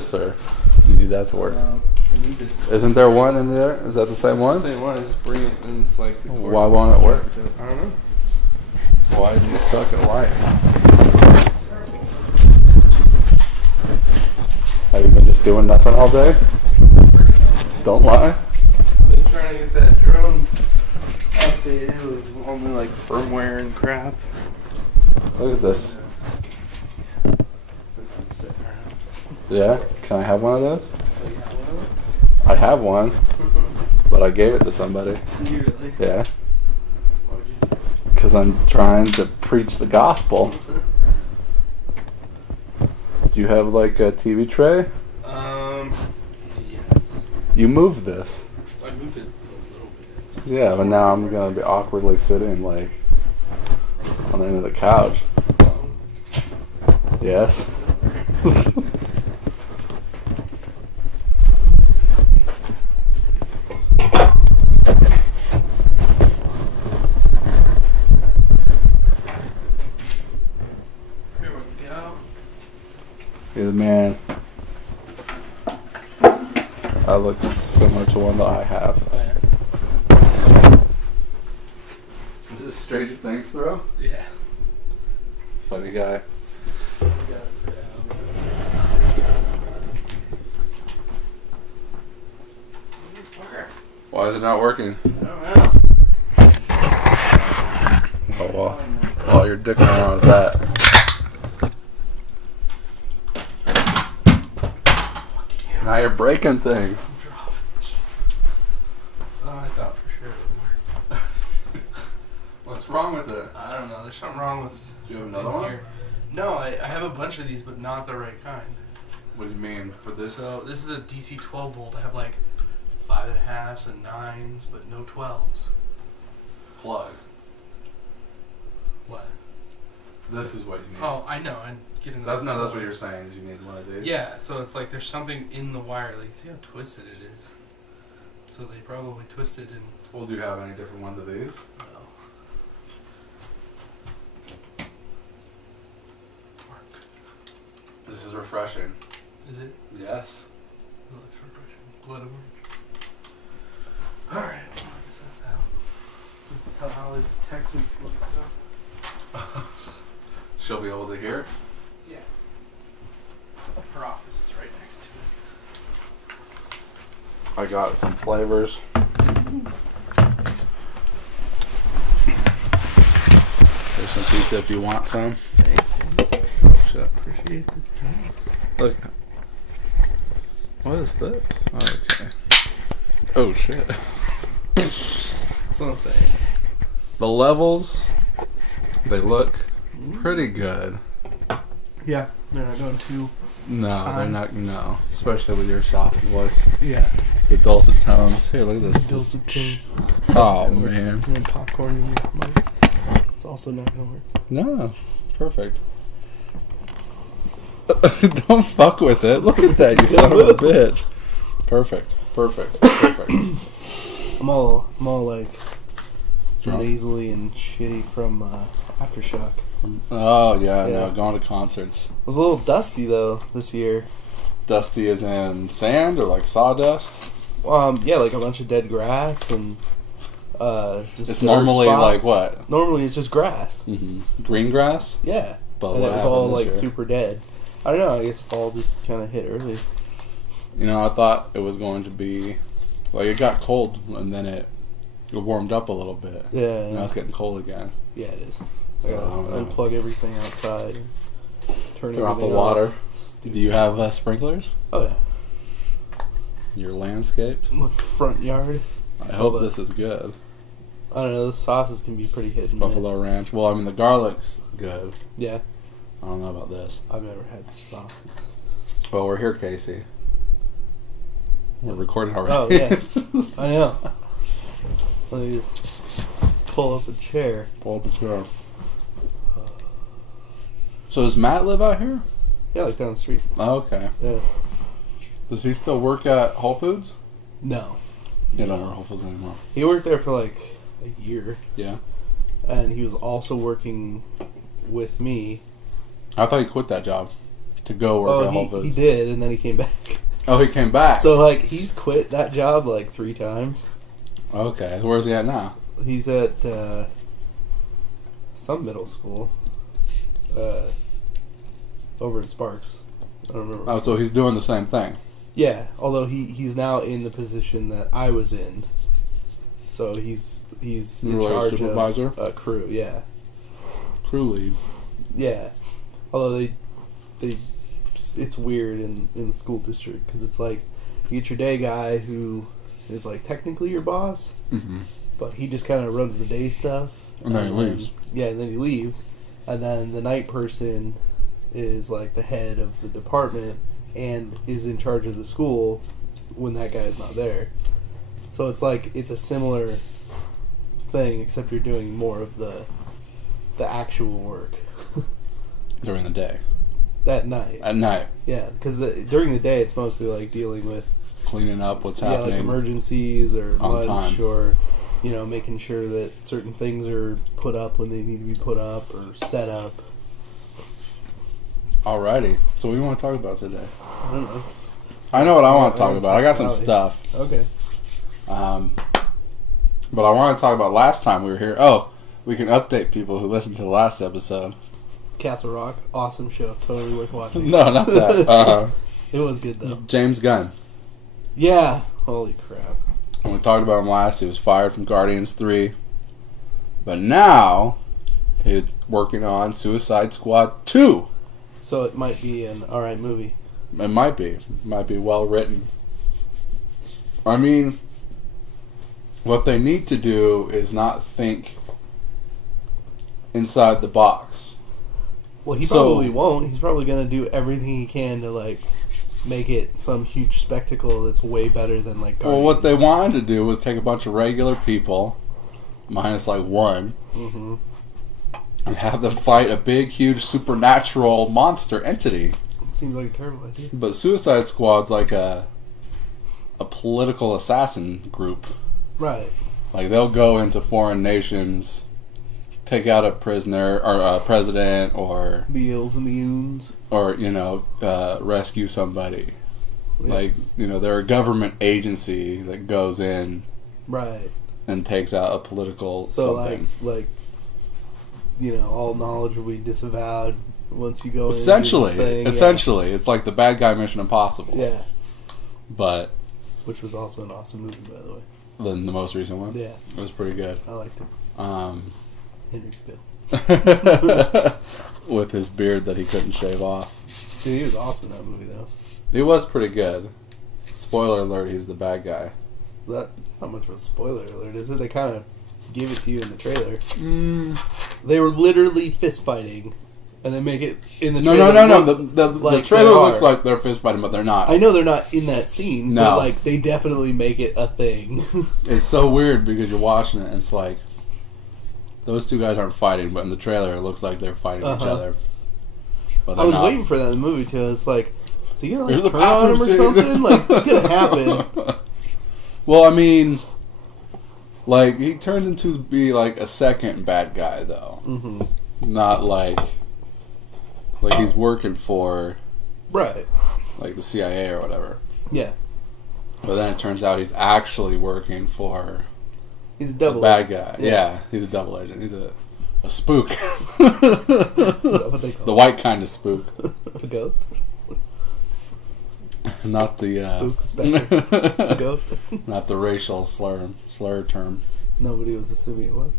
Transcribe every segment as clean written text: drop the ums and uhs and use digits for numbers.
this, or do you need that to work? I need this. Isn't there one in there? Is that the same one? It's the same one. I just bring it and it's like. The Why won't it work? I don't know. Why do you suck at life? Have you been just doing nothing all day? Don't lie. I've been trying to get that drone updated with only like firmware and crap. Look at this. Yeah? Can I have one of those? I have one, but I gave it to somebody. Did you really? Yeah. Why would you? Because I'm trying to preach the gospel. Do you have like a TV tray? Yes. You moved this. So I moved it a little bit. Yeah, but now I'm going to be awkwardly sitting like on the end of the couch. Yes. Here we go. You're the man. That looks similar to one that I have. Oh, yeah. Is this Stranger Things throw? Yeah. Funny guy. Why is it not working? I don't know. Oh well. While you're dicking around with that. Now you're breaking things. Oh, I thought for sure it would work. What's wrong with it? I don't know. There's something wrong with. Do you have another one? Here. No, I have a bunch of these, but not the right kind. What do you mean for this? So this is a DC 12 volt. I have like 5.5s and 9s, but no 12s. Plug. What? This is what you need. Oh, I know. I'm getting. That's what you're saying. Is you need one of these. Yeah. So it's like there's something in the wire. Like, see how twisted it is. So they probably twisted and. Well, do you have any different ones of these? No. This is refreshing. Is it? Yes. It looks refreshing. Blood orange. Alright, well, I guess that's how. This is how Alden texts me for stuff. She'll be able to hear? Yeah. Her office is right next to it. I got some flavors. There's some pizza if you want some. Thanks, man. Oh, shit. Appreciate the drink. Look. What is this? Oh, okay. Oh, shit. That's what I'm saying. The levels, they look pretty good. Yeah, they're not going too. No, they're not. No, especially with your soft voice, Yeah. the dulcet tones. Here, look at this. Dulcet tone. Oh man. And popcorn in your mic. It's also not gonna work. No, perfect. Don't fuck with it. Look at that, you son of a bitch. Perfect. I'm all like Drunk. nasally and shitty from aftershock. Oh yeah, Yeah. no, going to concerts. It was a little dusty though this year. Dusty as in sand or like sawdust? Yeah, like a bunch of dead grass and just. It's dirt normally spots. like what? Normally it's just grass. Mm-hmm. Green grass? Yeah, But and what it was happened all this like year? super dead. I don't know. I guess fall just kind of hit early. You know, I thought it was going to be like it got cold and then it warmed up a little bit. Yeah. Now it's getting cold again. Yeah, it is. So, I gotta unplug everything outside and turn off the everything water. Stupid. Do you have sprinklers? Oh yeah. Your landscaped? The front yard. I hope this is good. I don't know. The sauces can be pretty hit and Buffalo miss. Ranch. Well, I mean the garlic's good. Yeah, I don't know about this. I've never had sauces. Well, we're here, Casey. We're recording already. Oh yeah, I know. Let me just pull up a chair. Pull up a chair. So does Matt live out here? Yeah, like down the street. Oh, okay. Yeah. Does he still work at Whole Foods? No. You don't work at Whole Foods anymore. He worked there for like a year, Yeah. and he was also working with me. I thought he quit that job. to go work at Whole Foods? He did, and then he came back. Oh, he came back. So, like, he's quit that job, like, 3 times. Okay. Where's he at now? He's at some middle school. Over in Sparks. I don't remember. Oh, so he's doing the same thing. Yeah, although he's now in the position that I was in. So he's in charge supervisor? of crew, yeah. Crew lead. Yeah. Although it's weird in the school district because it's like you get your day guy who is like technically your boss, but he just kind of runs the day stuff. And then he leaves. Yeah, and then he leaves. And then the night person is like the head of the department and is in charge of the school when that guy is not there. So it's like it's a similar thing, except you're doing more of the actual work During the day. That night. At night. Yeah, because during the day it's mostly like dealing with cleaning up what's happening. like emergencies or on lunch time. or making sure that certain things are put up when they need to be put up or set up. Alrighty. So what do you want to talk about today? I don't know. I know what I want to talk about. I got some stuff. Okay. But I want to talk about last time we were here. Oh, we can update people who listened to the last episode. Castle Rock, awesome show, totally worth watching. No, not that. It was good though. James Gunn. Yeah. Holy crap. When we talked about him last, he was fired from Guardians 3. But now, he's working on Suicide Squad 2. So it might be an alright movie. It might be. It might be well written. I mean, what they need to do is not think inside the box. Well, he probably won't. He's probably going to do everything he can to, like, make it some huge spectacle that's way better than, like, Guardians. Well, what they wanted to do was take a bunch of regular people, minus, like, one, and have them fight a big, huge, supernatural monster entity. Seems like a terrible idea. But Suicide Squad's like a political assassin group. Right. Like, they'll go into foreign nations, take out a prisoner, or a president, or... The ills and the oons. Or, rescue somebody. Yeah. Like, they're a government agency that goes in... Right. And takes out a political so something. like, all knowledge will be disavowed once you go Essentially. in and do this thing. Essentially. Yeah. It's like the bad guy Mission Impossible. Yeah. But... Which was also an awesome movie, by the way. The most recent one? Yeah. It was pretty good. I liked it. Henry Cavill. With his beard that he couldn't shave off. Dude, he was awesome in that movie, though. He was pretty good. Spoiler alert, he's the bad guy. That's not much of a spoiler alert, is it? They kind of gave it to you in the trailer. They were literally fist fighting, and they make it in the trailer. No. The trailer looks like they're fist fighting, but they're not. I know they're not in that scene, no. But they definitely make it a thing. It's so weird because you're watching it and it's like those two guys aren't fighting, but in the trailer it looks like they're fighting each other. But I was waiting for that in the movie too. It's like, is he gonna turn on him or scene. something? Like, it's gonna happen. Well, I mean, like, he turns into be like a second bad guy though. Not like he's working for right, like the CIA or whatever. Yeah. But then it turns out he's actually working for he's a double bad guy. Yeah, he's a double agent. He's a spook. Is that what they call the white kind of spook. A ghost? Not the spook specter. A ghost? Not the racial slur term. Nobody was assuming it was.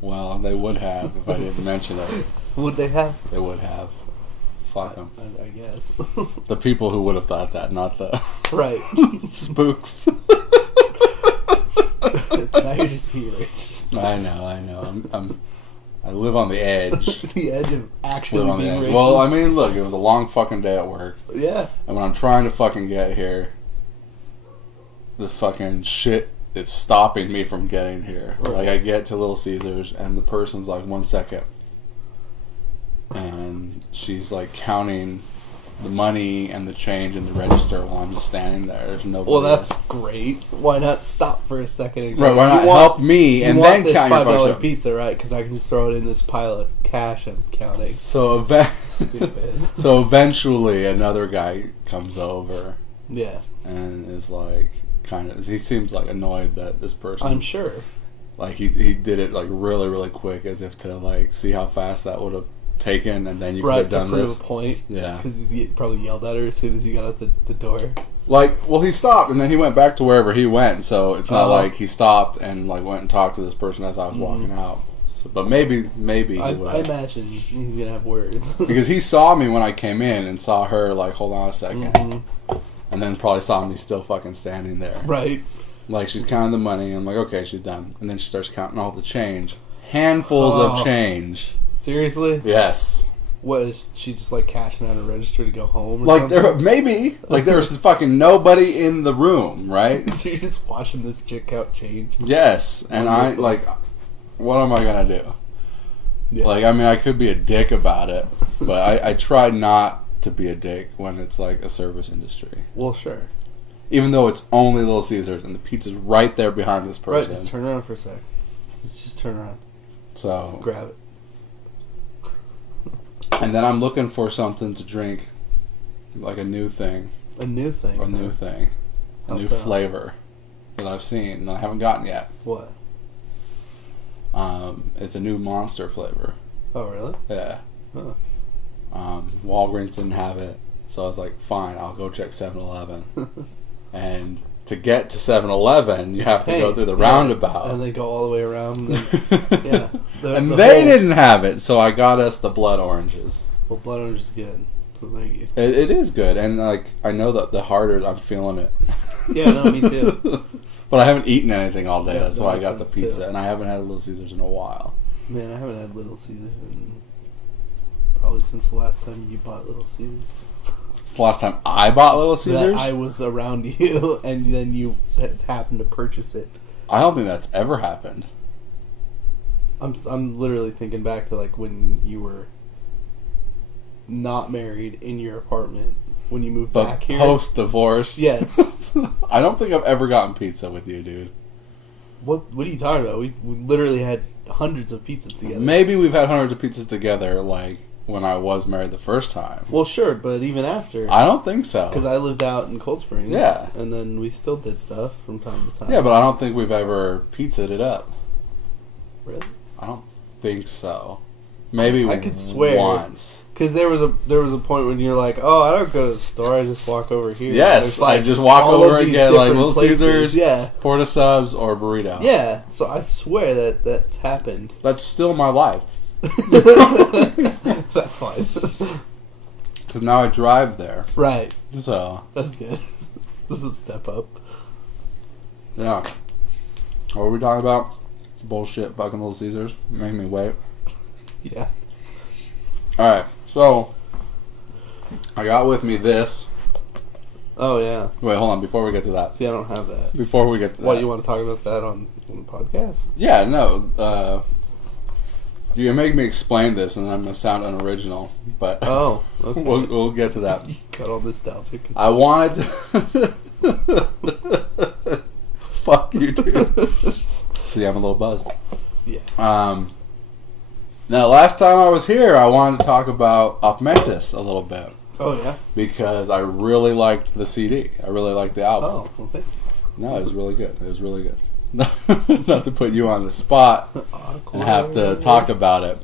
Well, they would have if I didn't mention it. Would they have? They would have. Fuck them. I guess. The people who would have thought that, not the right spooks. Now you're just being racist. I know. I live on the edge. The edge of actually being racist. Well, I mean, look, it was a long fucking day at work. Yeah. And when I'm trying to fucking get here, the fucking shit is stopping me from getting here. Right. Like, I get to Little Caesars, and the person's like, 1 second. And she's, like, counting the money and the change in the register while I'm just standing there. There's nobody. Well, that's great. Why not stop for a second and go, right. Why not help me and then this count your $5 pizza, right? Because I can just throw it in this pile of cash I'm counting. So so eventually another guy comes over. Yeah. And is like he seems like annoyed that this person. I'm sure. Like he did it like really really quick, as if to like see how fast that would have taken, and then you could have done to prove this. A point. Yeah, because he probably yelled at her as soon as he got out the door. Like, well, he stopped and then he went back to wherever he went, so it's not like he stopped and like went and talked to this person as I was walking out. So, but maybe he I would. imagine he's gonna have words because he saw me when I came in and saw her like, hold on a second, and then probably saw me still fucking standing there. Right. Like, she's counting the money, and I'm like, okay, she's done. And then she starts counting all the change. Handfuls of change. Seriously? Yes. What, is she just, like, cashing out a register to go home? Or like, something? there was fucking nobody in the room, right? So you're just watching this chick count change? Yes. And I, like, what am I going to do? Yeah. Like, I mean, I could be a dick about it, but I try not to be a dick when it's, like, a service industry. Well, sure. Even though it's only Little Caesars and the pizza's right there behind this person. Right, just turn around for a sec. Just turn around. So just grab it. And then I'm looking for something to drink, like a new thing. A new thing? A new thing. A new flavor that I've seen and I haven't gotten yet. What? It's a new Monster flavor. Oh, really? Yeah. Huh. Walgreens didn't have it, so I was like, fine, I'll go check 7-Eleven. And to get to 7-Eleven, you have to go through the roundabout. And they go all the way around. And, and they didn't have it, so I got us the blood oranges. Well, blood orange is good, so thank you. It is good, and like I know that the harder I'm feeling it. Yeah, no, me too. But I haven't eaten anything all day, Yeah, that's why I got the pizza, too. and I haven't had a Little Caesars in a while. Man, I haven't had Little Caesars probably since the last time you bought Little Caesars. The last time I bought Little Caesars? That I was around you, and then you happened to purchase it. I don't think that's ever happened. I'm literally thinking back to like when you were not married in your apartment when you moved back here. Post divorce. Yes. I don't think I've ever gotten pizza with you, dude. What are you talking about? We literally had hundreds of pizzas together. Maybe we've had hundreds of pizzas together, like when I was married the first time. Well, sure, but even after. I don't think so. Because I lived out in Cold Springs. Yeah. And then we still did stuff from time to time. Yeah, but I don't think we've ever pizzaed it up. Really? I don't think so. Maybe I could swear once. Because there was a point when you're like, oh, I don't go to the store, I just walk over here. Yes, like I just walk over and get like Little Caesars, yeah, Porta Subs, or burrito. Yeah, so I swear that's happened. That's still my life. That's fine. Because now I drive there. Right. So. That's good. This is a step up. Yeah. What were we talking about? Bullshit fucking Little Caesars. Make me wait. Yeah. Alright, so I got with me this. Oh, yeah. Wait, hold on, before we get to that. See, I don't have that. Before we get to that. What, you want to talk about that on the podcast? Yeah, no. You make me explain this, and I'm going to sound unoriginal, but oh, okay. we'll get to that. You got all nostalgic. I wanted to... Fuck you, dude. See, I'm a little buzzed. Yeah. Now, last time I was here, I wanted to talk about Authmentis a little bit. Oh, yeah? Because I really liked the CD. I really liked the album. Oh, well, thank you. No, it was really good. It was really good. Not to put you on the spot and have to talk about it.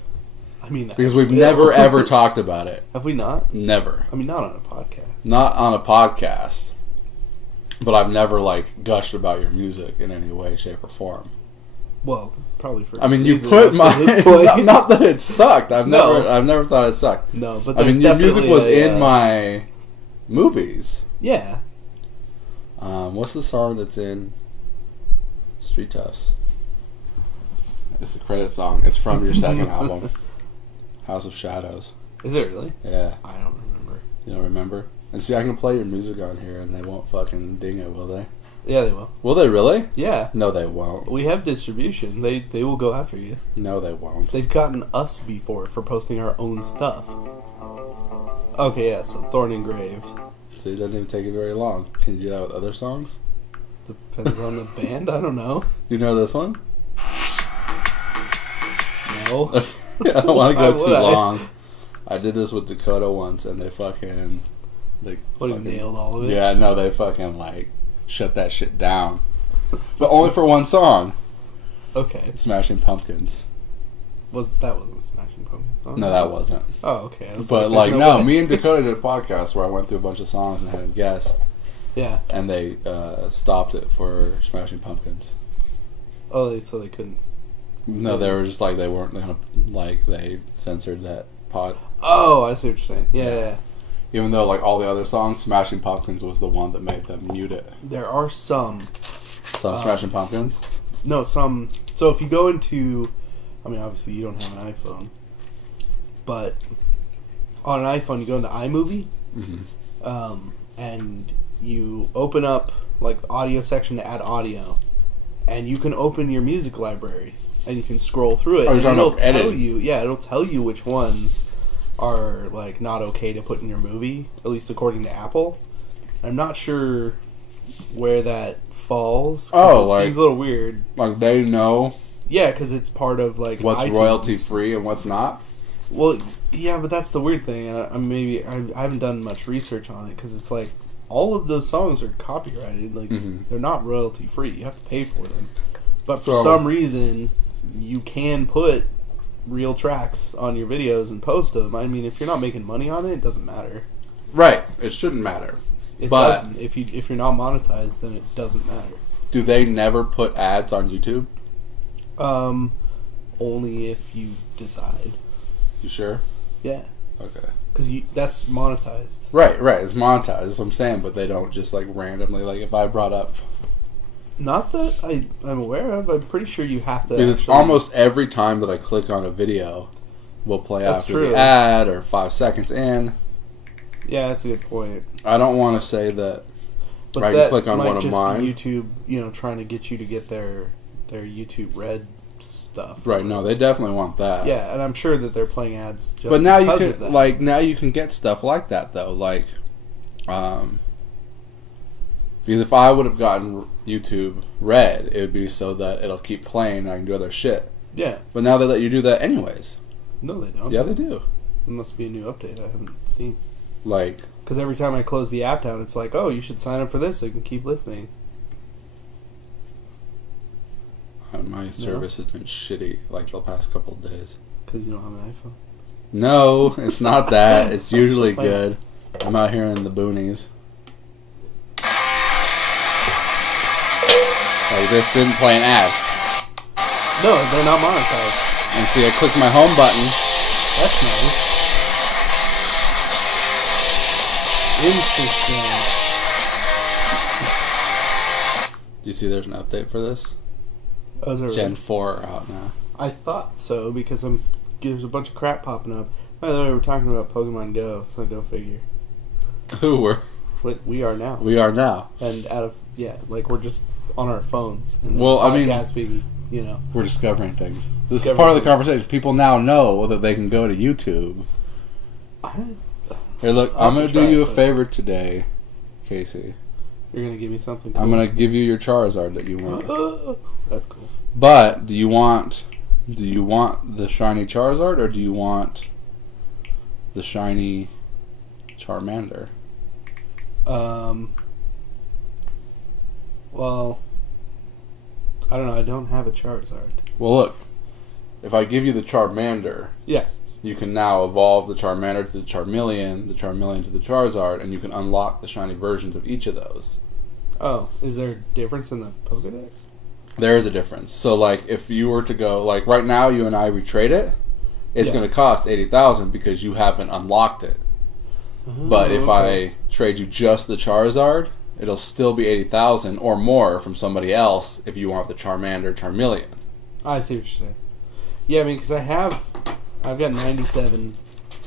I mean, because we've never ever talked about it. Have we not? Never. I mean, not on a podcast. Not on a podcast. But I've never like gushed about your music in any way, shape, or form. Well, probably for. I mean, you put my not that it sucked. I've never thought it sucked. No, but I mean, your music was in my movies. Yeah. What's the song that's in Street Toughs? It's the credit song. It's from your second album, House of Shadows. Is it really? Yeah. I don't remember. You don't remember? And see, I can play your music on here, and they won't fucking ding it, will they? Yeah, they will. Will they really? Yeah. No, they won't. We have distribution. They will go after you. No, they won't. They've gotten us before for posting our own stuff. Okay, yeah, so Thorn Engraved. So it doesn't even take you very long. Can you do that with other songs? Depends on the band, I don't know. Do you know this one? No. I don't want to go Why too would I? long. I did this with Dakota once, and they fucking... What, you nailed all of it? Yeah, no, they fucking, like, shut that shit down. But only for one song. Okay. Smashing Pumpkins. That wasn't Smashing Pumpkins song? No, that wasn't. Oh, okay. I was But, there's like, no, way. me and Dakota did a podcast where I went through a bunch of songs and had them guess. Yeah. And they stopped it for Smashing Pumpkins. Oh, so they couldn't. No, they were just like, they weren't gonna, like, they censored that pod. Oh, I see what you're saying. Yeah. Even though, like, all the other songs, Smashing Pumpkins was the one that made them mute it. There are some. So, Smashing Pumpkins? No, some. So if you go into. I mean, obviously you don't have an iPhone. But on an iPhone, you go into iMovie. Mm-hmm. And you open up, like, the audio section to add audio. And you can open your music library. And you can scroll through it. Oh, and you're it'll talking about tell you. Yeah, it'll tell you which ones are, like, not okay to put in your movie, at least according to Apple. I'm not sure where that falls. Oh, it like, seems a little weird. Like, they know Yeah, because it's part of, like, what's iTunes. royalty free and what's not. Well, yeah, but that's the weird thing, and I haven't done much research on it, because it's like, all of those songs are copyrighted, like, they're not royalty free, you have to pay for them. But for some reason, you can put real tracks on your videos and post them. I mean, if you're not making money on it, it doesn't matter. Right, it shouldn't matter. It But doesn't. If you're not monetized, then it doesn't matter. do they never put ads on YouTube? Only if you decide. You sure? Yeah. Okay. Because that's monetized. Right, it's monetized, that's what I'm saying, but they don't just, like, randomly, like, if I brought up... Not that I'm aware of. I'm pretty sure you have to. Because it's almost every time that I click on a video, will play That's after true. the ad or 5 seconds in. Yeah, that's a good point. I don't want to say that But I that can click on might one of just mine. be YouTube, trying to get you to get their YouTube Red stuff. Right, no, they definitely want that. Yeah, and I'm sure that they're playing ads. Just But now you because of can, that. now you can get stuff like that though, like, because if I would have gotten YouTube Red, it would be so that it'll keep playing and I can do other shit. Yeah. But now they let you do that anyways. No, they don't. Yeah, they do. It must be a new update I haven't seen. Like, Because every time I close the app down, it's like, oh, you should sign up for this so you can keep listening. my service has been shitty, like, the past couple of days. Because you don't have an iPhone. No, it's not that. It's usually good. I'm out here in the boonies. Like, this didn't play an ad. No, they're not monetized. And see, I clicked my home button. That's nice. Interesting. You see there's an update for this? Oh, is there Gen 4 are out now. I thought so because there's a bunch of crap popping up. By the way, we're talking about Pokemon Go, so go figure. Who were? What we are now. We are now. And we're just on our phones. And Well, I mean, podcast being, we're discovering things. This is part of the conversation. People now know that they can go to YouTube. Hey, look, I'm going to do you a favor today, Casey. You're going to give me something cool? I'm going to give you your Charizard that you want. That's cool. But do you want the shiny Charizard or do you want the shiny Charmander? Well, I don't know. I don't have a Charizard. Well, look, if I give you the Charmander, Yeah. you can now evolve the Charmander to the Charmeleon to the Charizard, and you can unlock the shiny versions of each of those. Oh, is there a difference in the Pokedex? There is a difference. So, like, if you were to go, like, right now, you and I retrade it, it's going to cost 80,000 because you haven't unlocked it. But if I trade you just the Charizard, it'll still be 80,000 or more from somebody else if you want the Charmeleon. I see what you're saying. Yeah, I mean, because I've got 97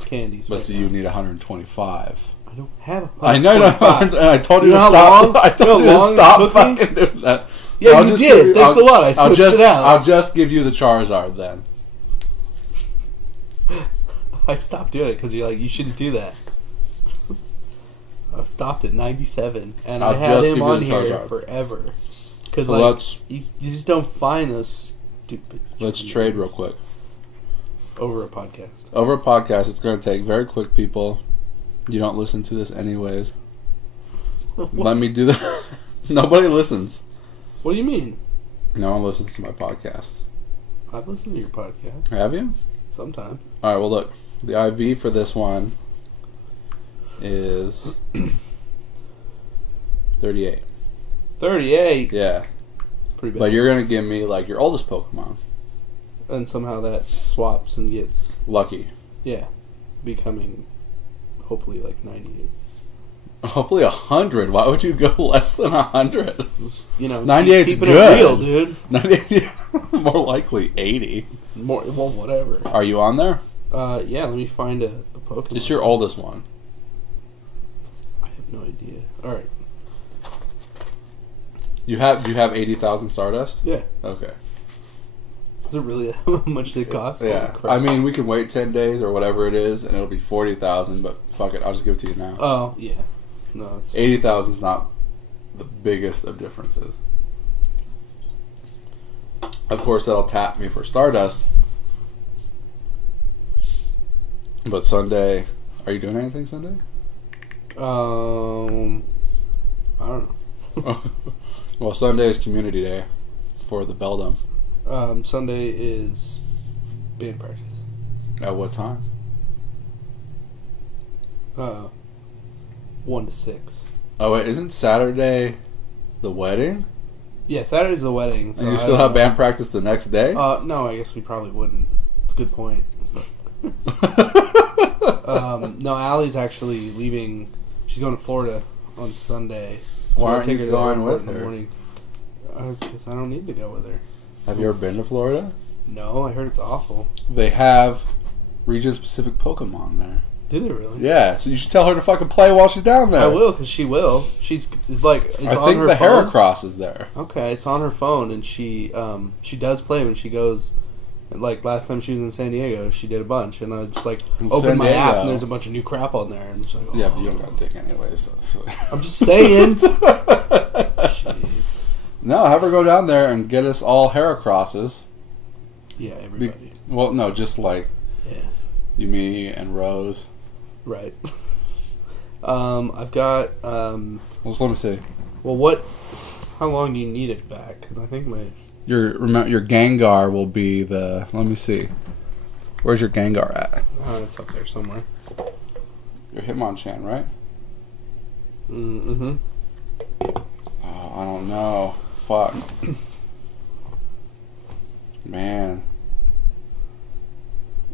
candies. But see, you need 125. I don't have. I know, and I told you to how stop. long- I told you you know to how long stop it took me? fucking doing that. Yeah, I'll you just did. give Thanks a lot. I switched it out. I'll just give you the Charizard then. I stopped doing it because you're like, you shouldn't do that. I stopped at 97, and I'll I had just him give you on the here Charizard. forever. Because So you just don't find those stupid. let's trade real quick. Over a podcast. Over a podcast, it's going to take very quick, people. You don't listen to this anyways. Let me do that. Nobody listens. What do you mean? No one listens to my podcast. I've listened to your podcast. Have you? Sometime. All right, well, look. The IV for this one is 38. 38? Yeah. Pretty bad. But you're going to give me, like, your oldest Pokemon. And somehow that swaps and gets... Lucky. Yeah. Becoming, hopefully, like 98. Hopefully 100. Why would you go less than 100? You know, 98's keeping good. it real, dude. 98, more likely 80. More, well, whatever. Are you on there? Yeah, let me find a Pokemon. It's your oldest one. I have no idea. Alright. You have 80,000 Stardust? Yeah. Okay. Is it really how much they cost? Yeah. Holy crap. I mean, we can wait 10 days or whatever it is, and it'll be 40,000, but fuck it. I'll just give it to you now. Oh, yeah. No, it's... 80,000 is not the biggest of differences. Of course, that'll tap me for Stardust. But Sunday... Are you doing anything Sunday? I don't know. Well, Sunday is Community Day for the Beldum. Sunday is band practice. At what time? 1 to 6. Oh, wait, isn't Saturday the wedding? Yeah, Saturday's the wedding. So And you I still don't have know. band practice the next day? No, I guess we probably wouldn't. It's a good point. No, Allie's actually leaving. She's going to Florida on Sunday. So Why I'll aren't take you her to the going airport with in the her? morning. Because I don't need to go with her. Have you ever been to Florida? No, I heard it's awful. They have region-specific Pokemon there. Do they really? Yeah, so you should tell her to fucking play while she's down there. I will, because she will. She's like, it's I on think her the phone. Heracross is there. Okay, it's on her phone, and she does play when she goes. Like last time she was in San Diego, she did a bunch, and I was just like, In open San my app, Diego. and there's a bunch of new crap on there, and it's like, oh. Yeah, but you don't got a dick anyways. So. I'm just saying. Jeez. No, have her go down there and get us all Heracrosses. Yeah, everybody. Well, no, just like Yeah. you, me, and Rose. Right. I've got. Well, just let me see. Well, how long do you need it back? Because I think my. Your Gengar will be the. Let me see. Where's your Gengar at? Oh, it's up there somewhere. Your Hitmonchan, right? Mm-hmm. Oh, I don't know. Fuck. Man.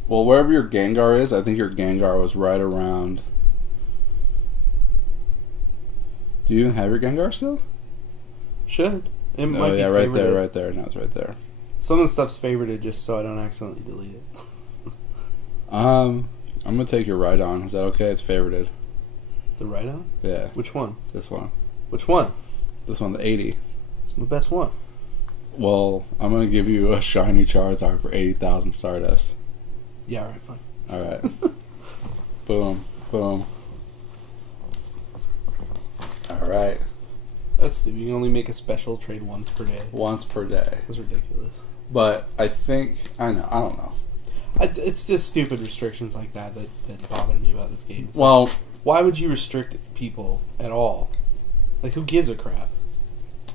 Well, wherever your Gengar is, I think your Gengar was right around. Do you even have your Gengar still? Should. It might Oh be yeah, right there, favorited. right there. No, it's right there. Some of the stuff's favorited just so I don't accidentally delete it. I'm gonna take your Rhydon. Is that okay? It's favorited. The Rhydon? Yeah, Which one? this one. Which one? This one, the 80. It's my best one. Well, I'm gonna give you a shiny Charizard for 80,000 Stardust. Yeah, alright, fine. All right. Boom, boom. All right. That's stupid. You can only make a special trade once per day. Once per day. That's ridiculous. But I think I don't know. It's just stupid restrictions like that bother me about this game. It's Well, like, why would you restrict people at all? Like, who gives a crap?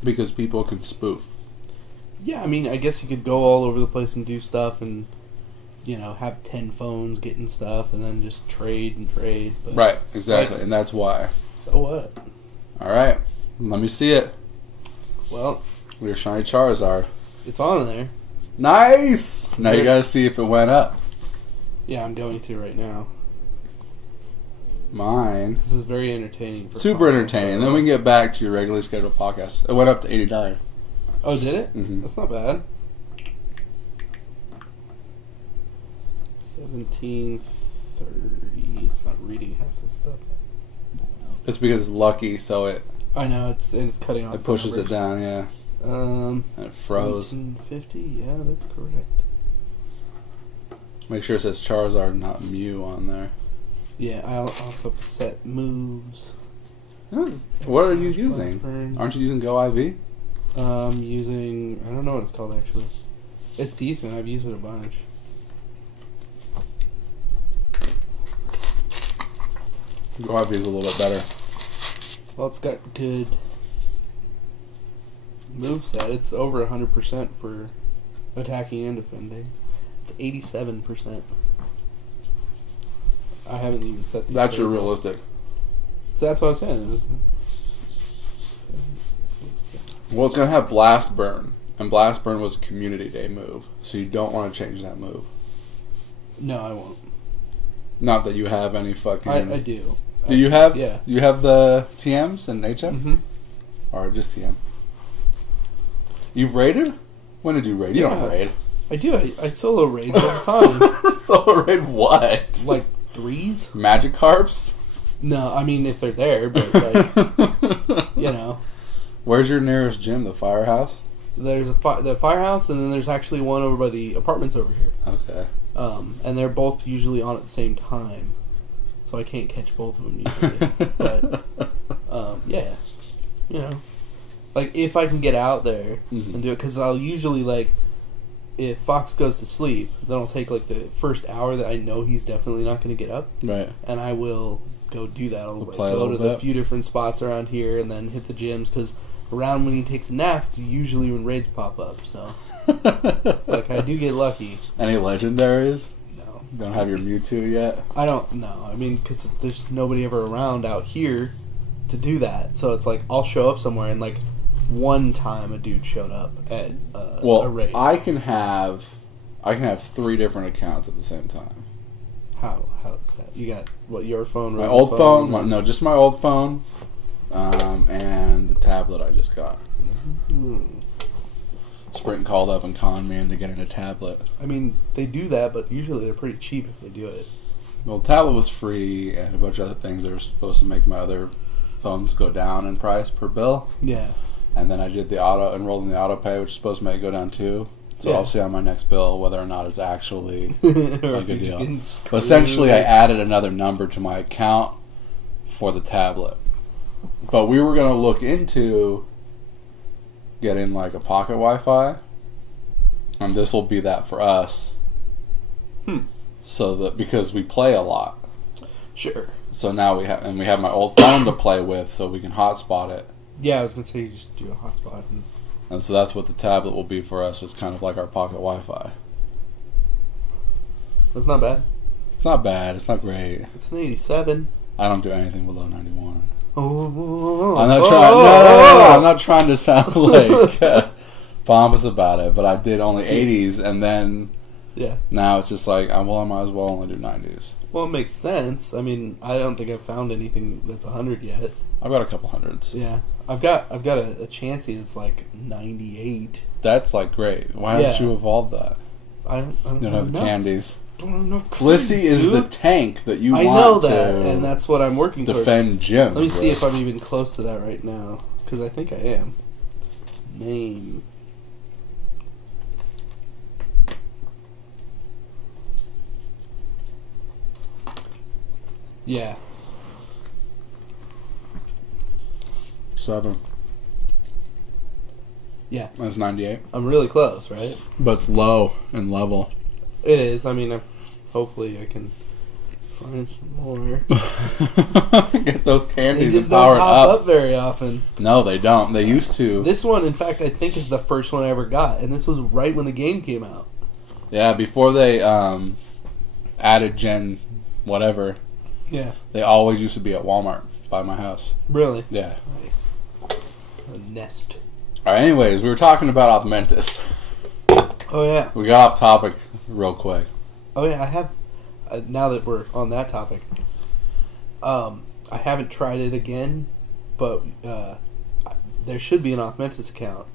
because people can spoof. Yeah, I mean, I guess you could go all over the place and do stuff and, have 10 phones getting stuff and then just trade and trade. But Right, exactly, and that's why. So what? All right, let me see it. Well, Your shiny Charizard. it's on there. Nice. Now you gotta see if it went up. Yeah, I'm going to right now. Mine. This is very entertaining. for Super podcasts. entertaining. Then we can get back to your regularly scheduled podcast. It went up to 89. Oh, did it? Mhm. That's not bad. 1730. It's not reading half this stuff. It's because it's lucky, so it I know it's cutting off. it pushes the it down. Yeah, numbers. and it froze. 1750. Yeah, that's correct. Make sure it says Charizard, not Mew, on there. Yeah, I also have to set moves. What are you using? Aren't you using Go IV? Using, I don't know what it's called actually. It's decent. I've used it a bunch. Go IV is a little bit better. Well, it's got good moveset. It's over 100% for attacking and defending. It's 87%. I haven't even set the. That's your realistic. So that's what I was saying. Well, it's going to have Blast Burn. And Blast Burn was a Community Day move. So you don't want to change that move. No, I won't. Not that you have any fucking... I do. Do you have... Yeah. You have the TMs and HM? Mm-hmm. Or just TM? You've raided? When did you raid? You don't raid. I do. I solo raid all the time. Solo raid what? Like 3s? Magic Carps? No, I mean if they're there, but like, you know. Where's your nearest gym? The Firehouse? There's the Firehouse, and then there's actually one over by the apartments over here. Okay. And they're both usually on at the same time, so I can't catch both of them usually. But yeah, you know, like if I can get out there and do it, because I'll usually like if Fox goes to sleep, then I'll take like the first hour that I know he's definitely not going to get up, right, and I will go do that. I'll play go to the few different spots around here, and then hit the gyms because around when he takes a nap, it's usually when raids pop up. So, like, I do get lucky. Any legendaries? No. Don't have your Mewtwo yet? I don't know. I mean, because there's nobody ever around out here to do that. So it's like, I'll show up somewhere, and like, one time a dude showed up at a raid. I can have 3 different accounts at the same time. How is that? You got, what, your phone? My old phone? No, just my old phone. And the tablet I just got. Mm-hmm. Sprint called up and conned me into getting a tablet. I mean, they do that, but usually they're pretty cheap if they do it. Well, the tablet was free and a bunch of other things that were supposed to make my other phones go down in price per bill. Yeah. And then I did enrolled in the auto pay, which is supposed to make it go down too. So I'll see on my next bill whether or not it's actually a good deal. But essentially, I added another number to my account for the tablet. But we were going to look into getting like a pocket Wi-Fi, and this will be that for us. So that because we play a lot. Sure. So now we have my old phone to play with, so we can hotspot it. Yeah, I was going to say you just do a hotspot. And so that's what the tablet will be for us. It's kind of like our pocket Wi-Fi. That's not bad. It's not bad. It's not great. It's an 87. I don't do anything below 91. Oh, I'm not trying. No, I'm not trying to sound like pompous about it, but I did only 80s, and then now it's just like, I might as well only do 90s. Well, it makes sense. I mean, I don't think I've found anything that's 100 yet. I've got a couple hundreds. Yeah, I've got a Chansey that's like 98. That's like great. Why haven't you evolved that? I don't have the candies. Candies, Lissy is the tank that you want to. I know that, and that's what I'm working towards. Defend gyms. Let me see if I'm even close to that right now, because I think I am. Name. Yeah. 7. Yeah. That's 98. I'm really close, right? But it's low in level. It is. I mean, hopefully I can find some more. Get those candies they just and power don't pop up very often. No, they don't. They used to. This one, in fact, I think is the first one I ever got, and this was right when the game came out. Yeah, before they added Gen whatever. Yeah. They always used to be at Walmart by my house. Really? Yeah. Nice. A nest. Alright, anyways, we were talking about Authmentis. Oh, yeah. We got off topic real quick. Oh, yeah, I have... now that we're on that topic, I haven't tried it again, but there should be an Authmentis account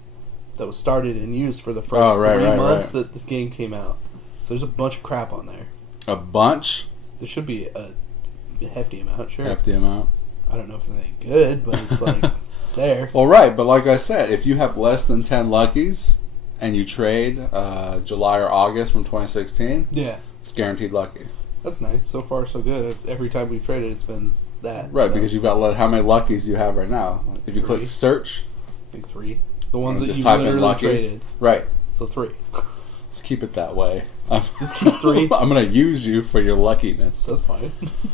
that was started and used for the first 3 months that this game came out. So there's a bunch of crap on there. A bunch? There should be a hefty amount, sure. Hefty amount. I don't know if it's any good, but it's like, it's there. Well, right, but like I said, if you have less than 10 luckies and you trade July or August from 2016, yeah, it's guaranteed lucky. That's nice. So far, so good. Every time we've traded, it's been that. Right, so. because you've got how many luckies do you have right now? If you 3. click search, I think 3. The ones that just you type in literally lucky. traded. Right. So 3. Let's keep it that way. Just keep 3. I'm going to use you for your luckiness. That's fine.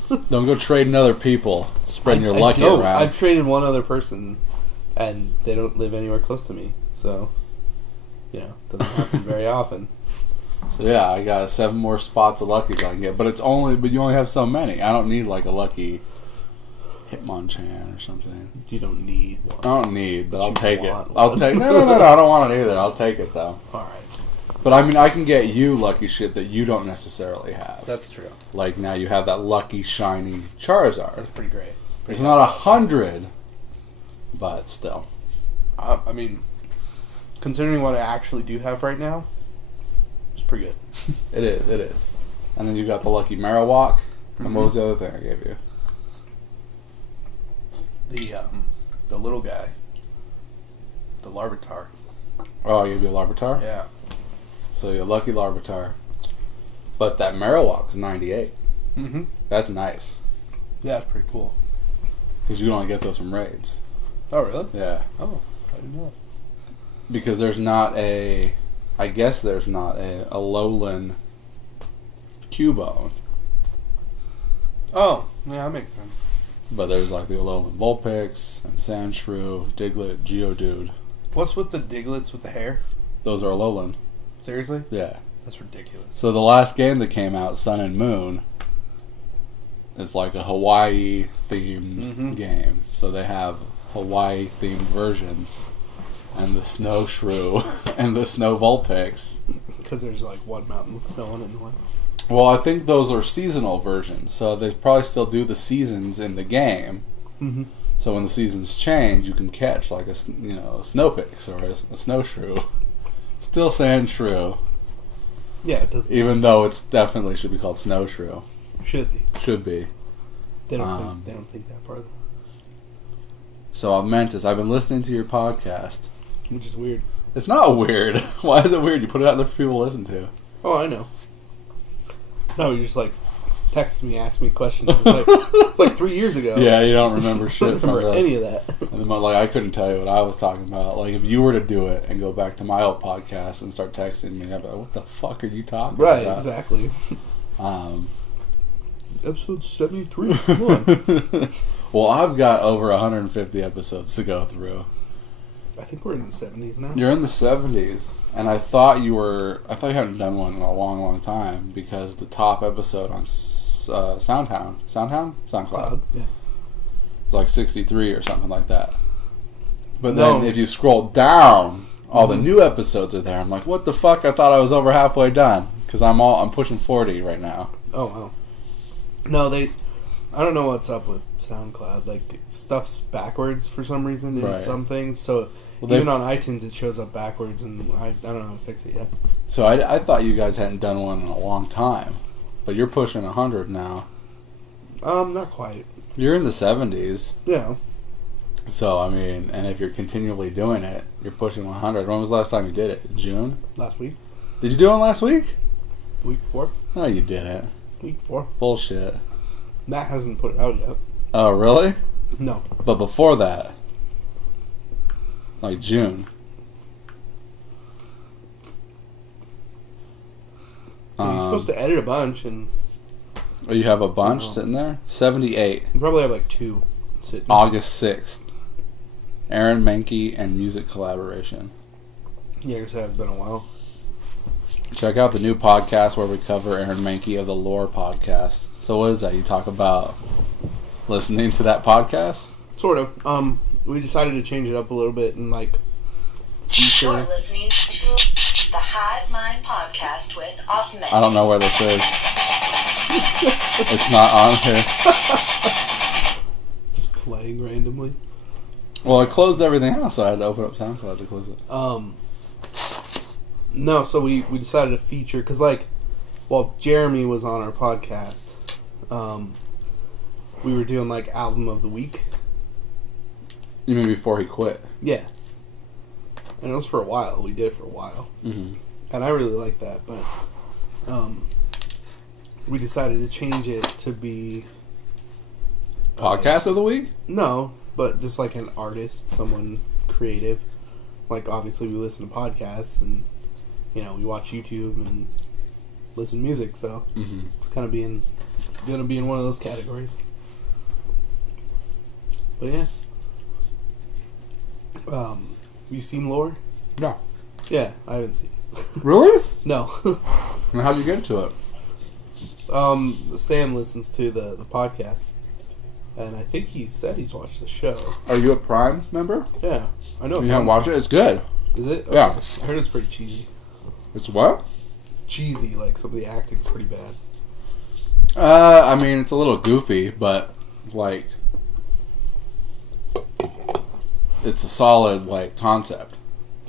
Don't go trading other people, spreading your lucky around. I've traded one other person, and they don't live anywhere close to me. So, it doesn't happen very often. So yeah, I got 7 more spots of luckies I can get, but you only have so many. I don't need like a lucky Hitmonchan or something. You don't need one. I don't need, but I'll take it. One. I'll take. No, I don't want it either. I'll take it though. All right. But I mean, I can get you lucky shit that you don't necessarily have. That's true. Like now you have that lucky shiny Charizard. That's pretty great. It's not 100, but still. I mean, considering what I actually do have right now, it's pretty good. It is. And then you got the lucky Marowak. And what was the other thing I gave you? The little guy. The Larvitar. Oh, I gave you a Larvitar? Yeah. So you're lucky Larvitar. But that Marowak is 98. Mm-hmm. That's nice. Yeah, it's pretty cool. Because you can only get those from raids. Oh, really? Yeah. Oh, I didn't know. Because there's not a... I guess there's not a Alolan Cubone. Oh, yeah, that makes sense. But there's like the Alolan Vulpix and Sandshrew, Diglett, Geodude. What's with the Diglets with the hair? Those are Alolan. Seriously? Yeah. That's ridiculous. So the last game that came out, Sun and Moon, is like a Hawaii themed game. So they have Hawaii themed versions. And the Snow Shrew and the Snow Vulpix. Because there's like one mountain with snow on it and one. Well, I think those are seasonal versions. So they probably still do the seasons in the game. Mm-hmm. So when the seasons change, you can catch like a Snowpix or a Snow Shrew. Still Sandshrew. Yeah, it doesn't. Even though it's definitely should be called Snow Shrew. Should be. Should be. They don't think that part of it. So Authmentis, I've been listening to your podcast. Which is weird. It's not weird. Why is it weird? You put it out there for people to listen to. Oh, I know. No, you just like texted me, asked me questions. It's like 3 years ago. Yeah, you don't remember shit I don't remember any of that. And then, like, I couldn't tell you what I was talking about. Like, if you were to do it and go back to my old podcast and start texting me, I'd be like, what the fuck are you talking about? Right, exactly. Episode 73. Come on. Well, I've got over 150 episodes to go through. I think we're in the 70s now. You're in the 70s, and I thought you hadn't done one in a long, long time because the top episode on SoundCloud, Yeah. it's like 63 or something like that. But No. then if you scroll down, all the new episodes are there. I'm like, what the fuck? I thought I was over halfway done because I'm pushing 40 right now. Oh, wow. No, I don't know what's up with SoundCloud. Like, stuff's backwards for some reason in Right. some things. So even on iTunes, it shows up backwards, and I don't know how to fix it yet. So I thought you guys hadn't done one in a long time, but you're pushing 100 now. Not quite. You're in the 70s. Yeah. So, I mean, and if you're continually doing it, you're pushing 100. When was the last time you did it? June? Last week. Did you do it last week? The week before. No, you didn't. Week before. Bullshit. Matt hasn't put it out yet. Oh, really? No. But before that, like June. You're supposed to edit a bunch, and Oh, you have a bunch No. sitting there? 78. you probably have like 2 sitting. August 6th. Aaron Mankey and music collaboration. Yeah, I guess it has been a while. Check out the new podcast where we cover Aaron Mankey of the Lore podcast. So what is that? You talk about listening to that podcast? Sort of. We decided to change it up a little bit and like. You're listening to the Hive Mind Podcast with Authmentis. I don't know where this is. It's not on here. Just playing randomly. Well, I closed everything else, so I had to open up SoundCloud to close it. No, so we decided to feature, because like, while Jeremy was on our podcast, we were doing like album of the week. You mean before he quit? Yeah. And it was for a while. We did it for a while. Mm-hmm. And I really like that, but we decided to change it to be Podcast of the week? No, but just like an artist, someone creative. Like, obviously, we listen to podcasts and, we watch YouTube and listen to music, so it's kind of gonna be in one of those categories. But yeah. You seen Lore? No. Yeah, I haven't seen it. Really? No. And how'd you get to it? Sam listens to the podcast, and I think he said he's watched the show. Are you a Prime member? Yeah, I know. You haven't watched it? It's good. Is it? Okay. Yeah. I heard it's pretty cheesy. It's what? Cheesy, like some of the acting's pretty bad. I mean, it's a little goofy, but, like, it's a solid, like, concept.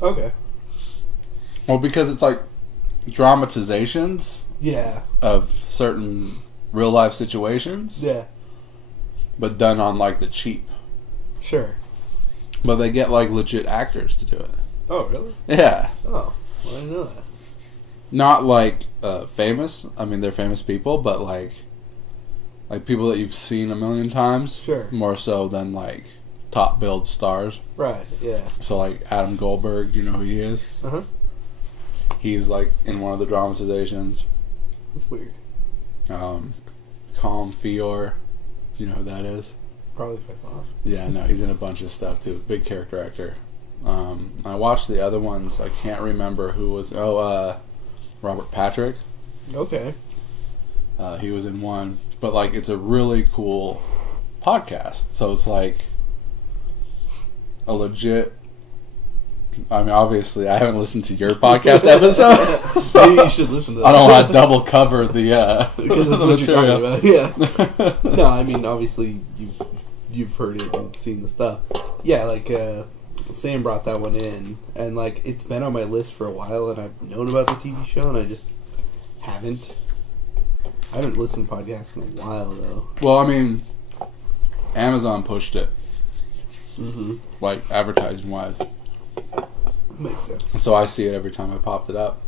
Okay. Well, because it's, like, dramatizations Yeah. of certain real-life situations, Yeah. but done on, like, the cheap. Sure. But they get, like, legit actors to do it. Oh, really? Yeah. Oh, well, I didn't know that. Not, like, famous. I mean, they're famous people, but, like people that you've seen a million times. Sure. More so than, like, top-billed stars. Right, yeah. So, like, Adam Goldberg, do you know who he is? Uh-huh. He's, like, in one of the dramatizations. That's weird. Calm Fior. Do you know who that is? Probably if I saw it. Yeah, no, he's in a bunch of stuff, too. Big character actor. I watched the other ones. I can't remember who was... Robert Patrick. Okay. He was in one. But, like, it's a really cool podcast. So it's, like, a legit... I mean, obviously, I haven't listened to your podcast episode. So maybe you should listen to that. I don't want to double cover the because that's the what material. you're talking about. Yeah. No, I mean, obviously, you've heard it and seen the stuff. Yeah, like, Sam brought that one in, and, like, it's been on my list for a while, and I've known about the TV show, and I just haven't. I haven't listened to podcasts in a while, though. Well, I mean, Amazon pushed it. Mm-hmm. Like, advertising-wise. Makes sense. So I see it every time I popped it up.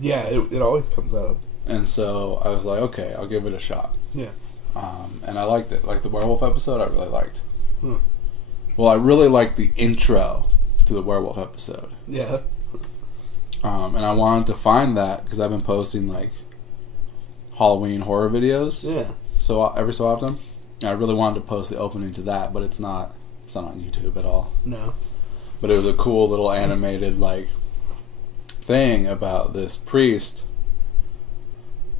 Yeah, it always comes up. And so I was like, okay, I'll give it a shot. Yeah. And I liked it. Like, the werewolf episode, I really liked. Hmm. Well, I really liked the intro to the werewolf episode. Yeah. And I wanted to find that because I've been posting, like, Halloween horror videos. Yeah. So every so often. And I really wanted to post the opening to that, but it's not on YouTube at all. No. But it was a cool little animated, like, thing about this priest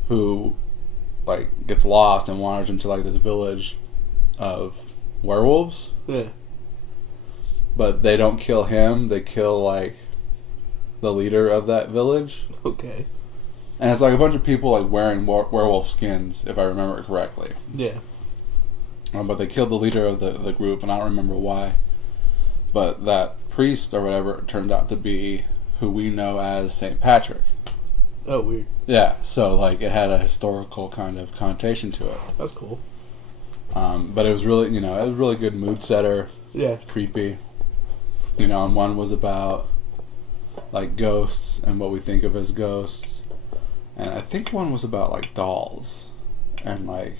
who, like, gets lost and wanders into, like, this village of werewolves. Yeah. But they don't kill him. They kill, like, the leader of that village. Okay. And it's, like, a bunch of people, like, wearing werewolf skins, if I remember it correctly. Yeah. But they killed the leader of the group, and I don't remember why. But that priest or whatever turned out to be who we know as St. Patrick. Oh, weird. Yeah, so, like, it had a historical kind of connotation to it. That's cool. But it was really, it was a really good mood setter. Yeah. Creepy. And one was about, like, ghosts and what we think of as ghosts. And I think one was about, like, dolls. And, like,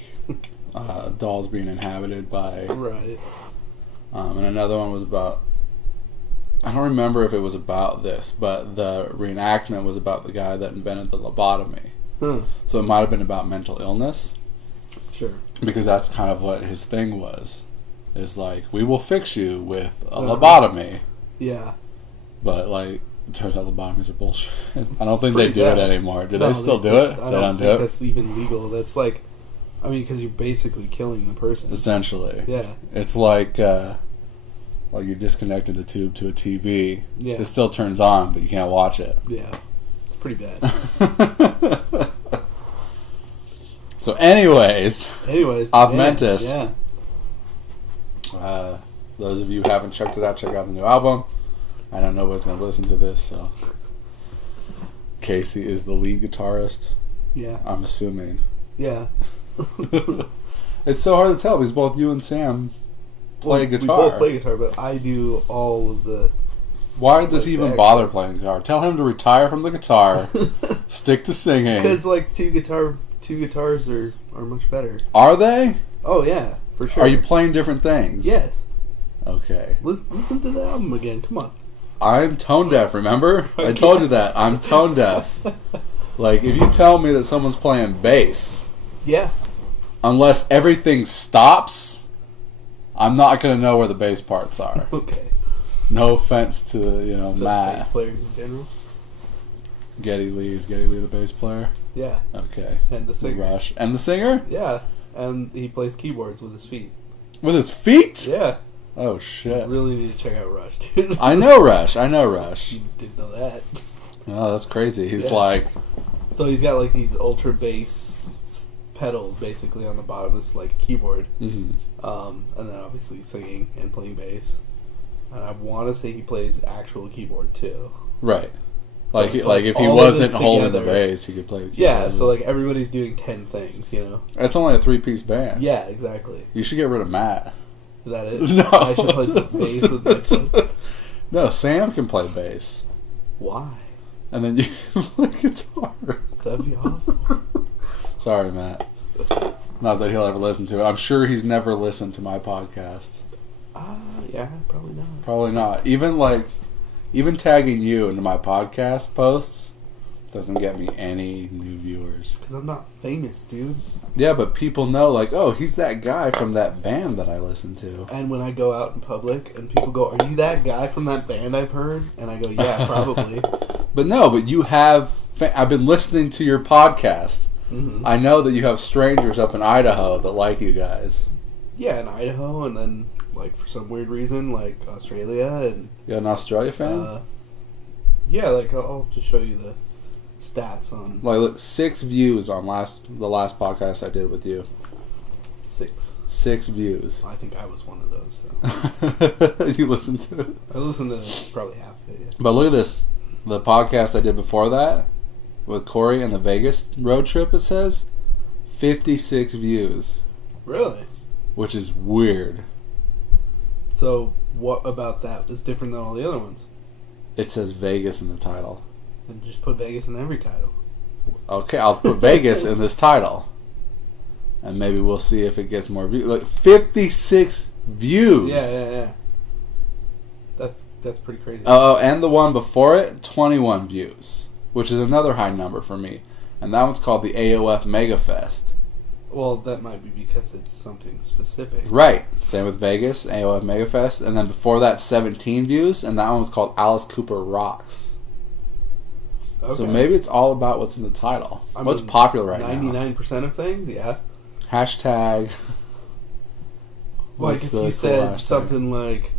dolls being inhabited by... Right. And another one was about... I don't remember if it was about this, but the reenactment was about the guy that invented the lobotomy. So it might have been about mental illness. Sure. Because that's kind of what his thing was. Is like, we will fix you with a lobotomy. Yeah. But, like, it turns out lobotomies are bullshit. I don't It's think they do bad. it anymore. Do they still do it? I They don't do think it? that's even legal. That's like, I mean, because you're basically killing the person. Essentially. Yeah. It's like you're disconnecting the tube to a TV. Yeah. It still turns on, but you can't watch it. Yeah. It's pretty bad. So, anyways, Authmentis. Yeah. Those of you who haven't checked it out, check out the new album. I know nobody's going to listen to this, so. Casey is the lead guitarist. Yeah. I'm assuming. Yeah. It's so hard to tell because both you and Sam play guitar. We both play guitar, but I do all of the... Why does he even the bother extras. playing guitar? Tell him to retire from the guitar, stick to singing. Because, like, two guitars are much better. Are they? Oh, yeah. for sure. Are you playing different things? Yes. Okay. Listen to the album again. Come on. I'm tone deaf, remember? I told you that. I'm tone deaf. Like, if you tell me that someone's playing bass, Yeah. unless everything stops, I'm not going to know where the bass parts are. Okay. No offense to, So Matt. bass players in general. Geddy Lee. Is Geddy Lee the bass player? Yeah. Okay. And the singer. Rush. And the singer? Yeah. And he plays keyboards with his feet. With his feet? Yeah. Oh, You shit. really need to check out Rush, dude. I know Rush. You didn't know that. Oh, that's crazy. He's Yeah. like... So he's got like these ultra bass pedals basically on the bottom. It's like a keyboard. Mhm. And then obviously singing and playing bass. And I want to say he plays actual keyboard too. Right. So Like it's if he all of wasn't this holding the together. bass, he could play the keyboard. Yeah, so like everybody's doing 10 things, It's only a 3-piece band. Yeah, exactly. You should get rid of Matt. Is that it? No. I should play the bass with my foot. No, Sam can play bass. Why? And then you can play guitar. That'd be awful. Sorry, Matt. Not that he'll ever listen to it. I'm sure he's never listened to my podcast. Yeah, probably not. Probably not. Even tagging you into my podcast posts doesn't get me any new viewers. Because I'm not famous, dude. Yeah, but people know, like, oh, he's that guy from that band that I listen to. And when I go out in public and people go, "Are you that guy from that band I've heard?" And I go, "Yeah, probably." But you have... I've been listening to your podcast. Mm-hmm. I know that you have strangers up in Idaho that like you guys. Yeah, in Idaho, and then, like, for some weird reason, like, Australia, and... You an Australia fan? Yeah, like, I'll just show you the stats on... Like, look, 6 views on the last podcast I did with you. 6. 6 views. I think I was one of those, so... You listened to it? I listened to probably half of it, yeah. But look at this. The podcast I did before that, with Corey and the Vegas road trip, it says 56 views. Really? Which is weird. So, what about that is different than all the other ones? It says Vegas in the title. Then just put Vegas in every title. Okay, I'll put Vegas in this title. And maybe we'll see if it gets more views. Like, 56 views! Yeah. That's pretty crazy. Oh, and the one before it, 21 views. Which is another high number for me. And that one's called the AOF Mega Fest. Well, that might be because it's something specific. Right. Same with Vegas, AOF Mega Fest. And then before that, 17 views. And that one was called Alice Cooper Rocks. Okay. So maybe it's all about what's in the title. I What's mean, popular right 99% of things, yeah. Hashtag. Like what's if the you cool said hashtag? something like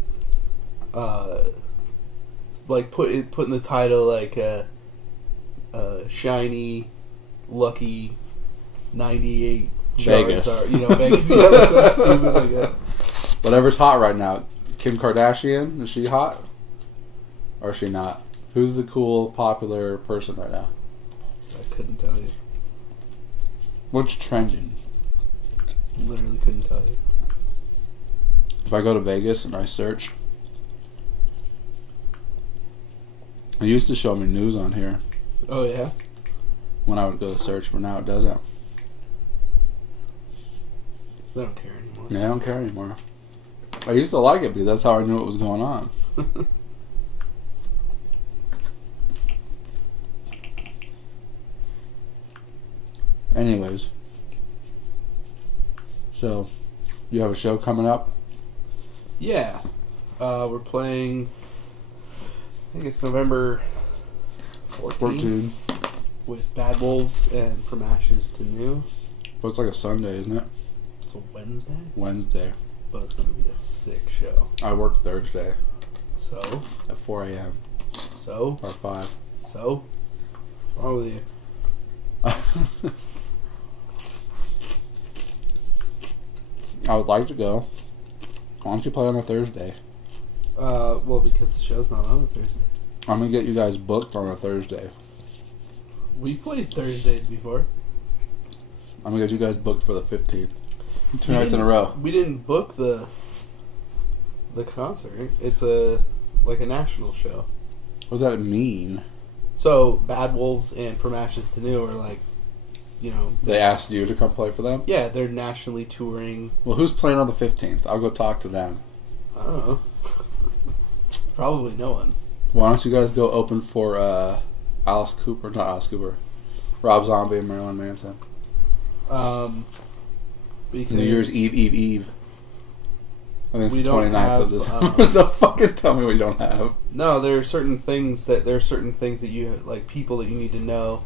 put in the title like shiny, lucky, 98 Vegas. Charizard, Vegas. Yeah, that's so stupid like that. Whatever's hot right now. Kim Kardashian, is she hot? Or is she not? Who's the cool, popular person right now? I couldn't tell you. What's trending? Literally couldn't tell you. If I go to Vegas and I search, it used to show me news on here Oh yeah? when I would go to search, but now it doesn't. They don't care anymore. Yeah, I don't care anymore. I used to like it because that's how I knew what was going on. Anyways, so you have a show coming up? Yeah. We're playing, I think it's November 14th. With Bad Wolves and From Ashes to New. Well, it's like a Sunday, isn't it? It's a Wednesday, Wednesday. but it's going to be a sick show. I work Thursday So, at 4 a.m. so, or 5. so, what's wrong with you? I would like to go. Why don't you play on a Thursday? Well, because the show's not on a Thursday. I'm going to get you guys booked on a Thursday. We've played Thursdays before. I'm going to get you guys booked for the 15th. 2 nights in a row. We didn't book the concert. It's like a national show. What does that mean? So, Bad Wolves and From Ashes to New are like They asked you to come play for them? Yeah, they're nationally touring. Well, who's playing on the 15th? I'll go talk to them. I don't know. Probably no one. Why don't you guys go open for Rob Zombie and Marilyn Manson? Because New Year's Eve. I think it's we the don't 29th of have, December. Don't fucking tell me we don't have. No, there are certain things that you like, people that you need to know.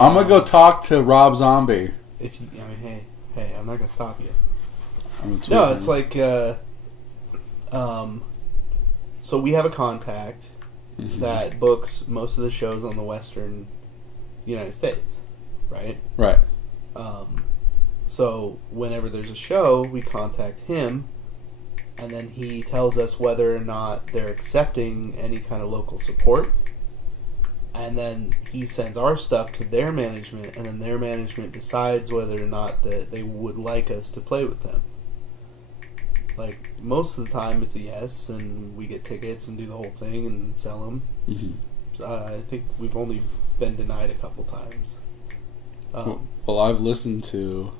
I'm gonna go talk to Rob Zombie. Hey, I'm not gonna stop you. No, it's like, so we have a contact that books most of the shows on the Western United States, right? Right. So whenever there's a show, we contact him, and then he tells us whether or not they're accepting any kind of local support. And then he sends our stuff to their management, and then their management decides whether or not that they would like us to play with them. Like, most of the time it's a yes, and we get tickets and do the whole thing and sell them. Mm-hmm. So, I think we've only been denied a couple times. Well, I've listened to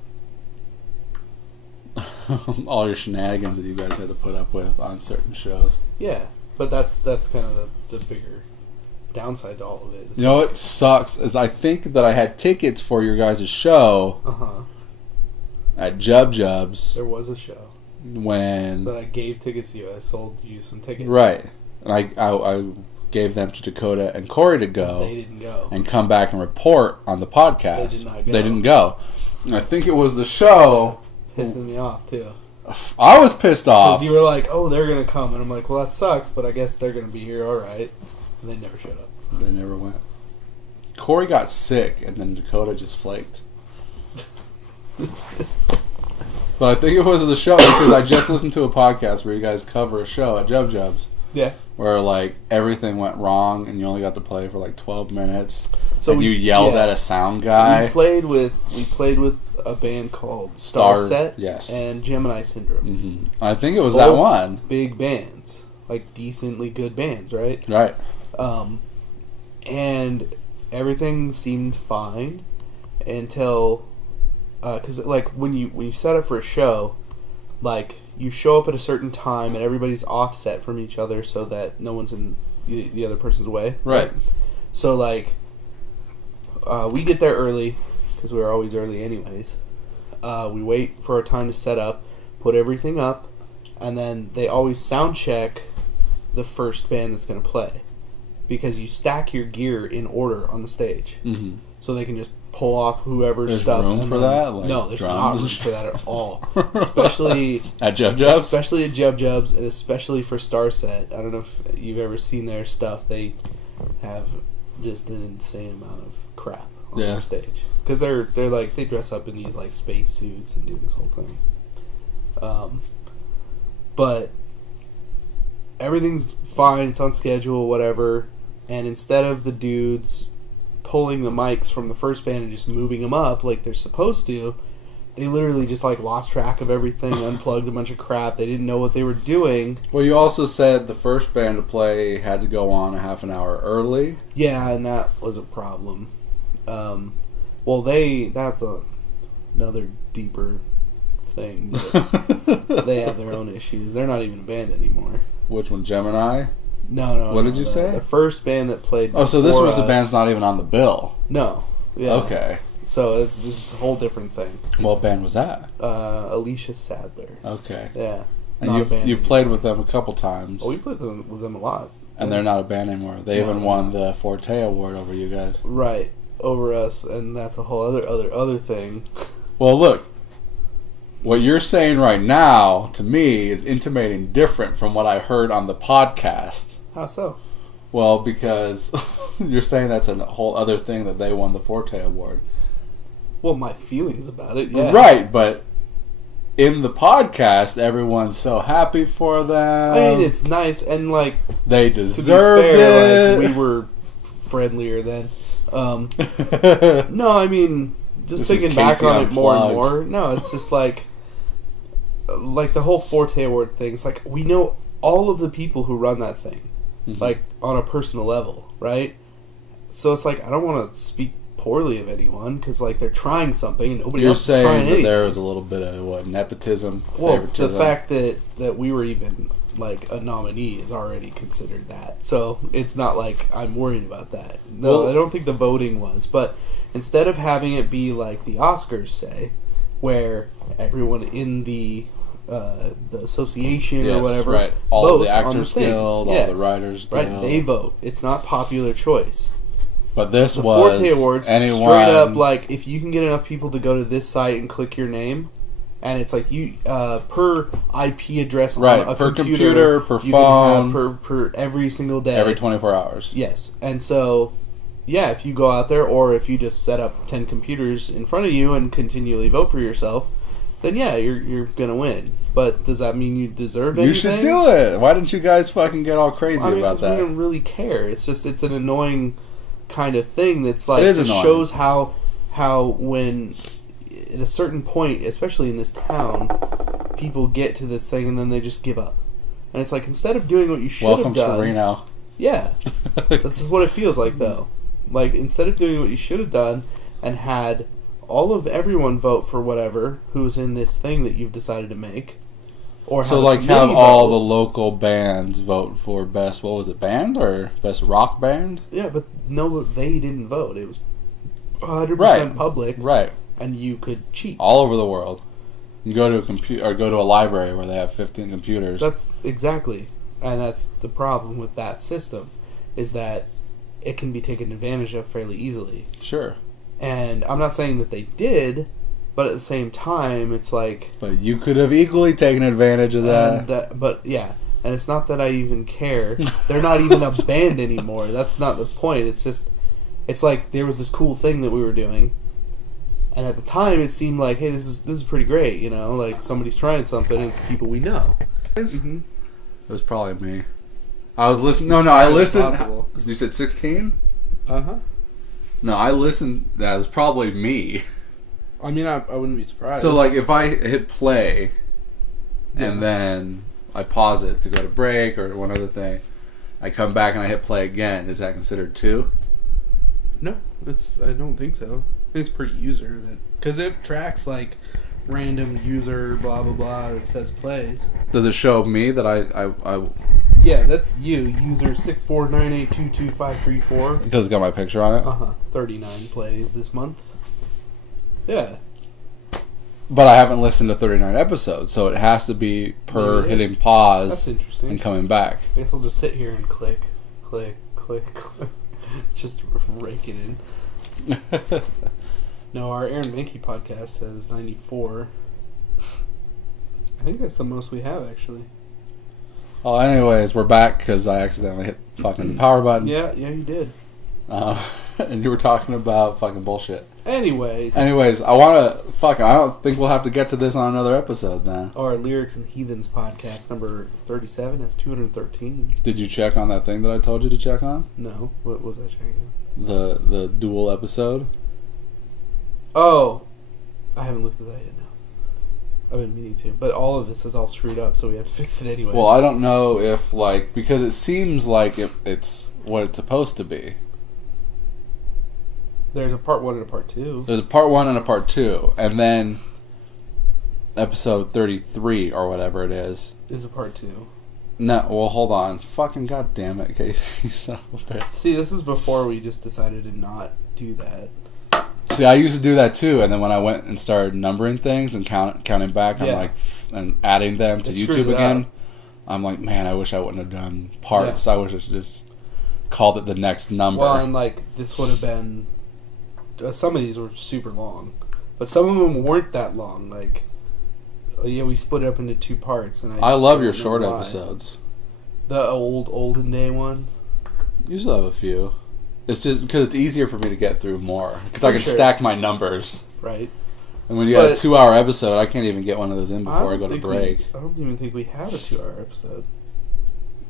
all your shenanigans that you guys had to put up with on certain shows. Yeah, but that's kind of the bigger downside to all of it. You know what sucks is I think that I had tickets for your guys' show at Jub Jub's. There was a show. When... That I gave tickets to you. I sold you some tickets. Right. And I gave them to Dakota and Corey to go. They didn't go. And come back and report on the podcast. They did not go. They didn't go. And I think it was the show... Pissing me off, too. I was pissed off. Because you were like, oh, they're going to come. And I'm like, well, that sucks, but I guess they're going to be here, all right. And they never showed up. They never went. Corey got sick, and then Dakota just flaked. But I think it was the show, because I just listened to a podcast where you guys cover a show at Jub Jub's. Yeah. Where, like, everything went wrong, and you only got to play for, like, 12 minutes. So and you yelled at a sound guy. We played with a band called Starset and Gemini Syndrome. Mm-hmm. I think it was that one. Big bands. Like, decently good bands, right? Right. And everything seemed fine until... Because, like, when you set up for a show, like, you show up at a certain time and everybody's offset from each other so that no one's in the other person's way. Right. So, like, we get there early, because we're always early anyways. We wait for our time to set up, put everything up, and then they always sound check the first band that's going to play. Because you stack your gear in order on the stage. Mm-hmm. So they can just pull off whoever's there's stuff. Room for that? Like no, there's drums? not room for that at all. Especially at Jub Jub's? Especially at Jub Jub's, and especially for Starset. I don't know if you've ever seen their stuff. They have just an insane amount of crap on their stage. Because they're like, they dress up in these like space suits and do this whole thing. But everything's fine, it's on schedule, whatever. And instead of the dudes pulling the mics from the first band and just moving them up like they're supposed to, they literally just like lost track of everything, unplugged a bunch of crap. They didn't know what they were doing. Well, you also said the first band to play had to go on a half an hour early. Yeah, and that was a problem. Well, that's another deeper thing. But they have their own issues. They're not even a band anymore. Which one, Gemini? No. What did you say? The first band that played. Oh, so this was the band's not even on the bill. No. Yeah. Okay. So it's a whole different thing. What band was that? Alicia Sadler. Okay. Yeah. And you've played with them a couple times. Oh, we played with them a lot. And they're not a band anymore. They even won the Forte Award over you guys. Right. Over us, and that's a whole other thing. Well, look. What you're saying right now, to me, is intimating different from what I heard on the podcast. How so? Well, because you're saying that's a whole other thing that they won the Forte Award. Well, my feelings about it, yeah. Right, but in the podcast, everyone's so happy for them. I mean, it's nice, and, like... They deserved it. Like, we were friendlier then. No, I mean, just thinking back on it more and more. No, it's just like the whole Forte Award thing. It's like, we know all of the people who run that thing, like, on a personal level, right? So it's like, I don't want to speak poorly of anyone because like they're trying something and nobody You're else is trying saying that anything. there was a little bit of nepotism, Well, favoritism. the fact that we were even like a nominee is already considered that. So it's not like I'm worried about that. No, Well, I don't think the voting was. But instead of having it be like the Oscars say, where everyone in the association yes, or whatever right. All votes the on the Actors things. Guild, Yes. all the Writers Guild. Right, they vote. It's not popular choice. But this The was Forte Awards, anyone, straight up, like, if you can get enough people to go to this site and click your name, and it's like, you per IP address right, on a per computer, per you phone, can have per every single day. every 24 hours. Yes. And so, yeah, if you go out there, or if you just set up 10 computers in front of you and continually vote for yourself, then yeah, you're going to win. But does that mean you deserve anything? You should do it. Why didn't you guys fucking get all crazy about 'cause that? we don't really care. It's just, it's an annoying kind of thing that's like, It is it annoying. shows how when at a certain point, especially in this town, people get to this thing and then they just give up. And it's like, instead of doing what you should Welcome have done, to Reno. yeah, that's just what it feels like though. Like, instead of doing what you should have done and had all of everyone vote for whatever who's in this thing that you've decided to make, or So, have a like, have committee all vote. the local bands vote for best, what was it, band or best rock band? Yeah, but no, they didn't vote. It was 100% Right. public, Right. and you could cheat. All over the world. You go to a computer or go to a library where they have 15 computers. That's exactly, and that's the problem with that system, is that it can be taken advantage of fairly easily. Sure. And I'm not saying that they did, but at the same time, it's like, But you could have equally taken advantage of that. but yeah, and it's not that I even care. They're not even a band anymore. That's not the point. It's just, it's like there was this cool thing that we were doing, and at the time it seemed like, hey, this is pretty great, you know, like somebody's trying something, and it's people we know. Mm-hmm. It was probably me. I was listening. No, I listened. Possible. You said 16? Uh-huh. No, I listened. That was probably me. I mean, I wouldn't be surprised. So, like, if I hit play Yeah. and then I pause it to go to break or one other thing, I come back and I hit play again, is that considered 2? No, I don't think so. I think it's per user, that because it tracks like random user blah blah blah that says plays. Does it show me that I Yeah, that's you, user 649822534. because it's got my picture on it? 39 plays this month. Yeah. But I haven't listened to 39 episodes, so it has to be per Maybe it is. hitting pause That's interesting. and coming back. I guess I'll just sit here and click, click, click, click. Just rake it in. No, our Aaron Mankey podcast has 94. I think that's the most we have, actually. Well, anyways, we're back because I accidentally hit fucking the power button. Yeah, you did. And you were talking about fucking bullshit. Anyways, I want to... Fuck, I don't think we'll have to get to this on another episode then. our Lyrics and Heathens podcast, number 37, has 213. Did you check on that thing that I told you to check on? No, what was I checking? The dual episode? Oh, I haven't looked at that yet, no. I've been meaning to. But all of this is all screwed up, so we have to fix it anyway. Well, I don't know if, like... Because it seems like it's what it's supposed to be. There's a part 1 and a part 2. There's a part 1 and a part 2. And then... Episode 33, or whatever it is. Is a part 2. No, well, hold on. Fucking goddamn it, Casey, you son of a bitch. See, this is before we just decided to not do that. See, I used to do that too, and then when I went and started numbering things and counting back, Yeah. I'm like, and adding them to It screws YouTube it again, up. I'm like, man, I wish I wouldn't have done parts. Yeah. I wish I just called it the next number. Well, and like, this would have been... some of these were super long. But some of them weren't that long. Like, yeah, we split it up into 2 parts. And I love don't your know short why. episodes. The olden day ones. You still have a few. It's just because it's easier for me to get through more. Because I For can sure. stack my numbers. Right. And when you got a But- 2-hour episode, I can't even get one of those in before I don't go to think break. I don't even think we have a 2-hour episode.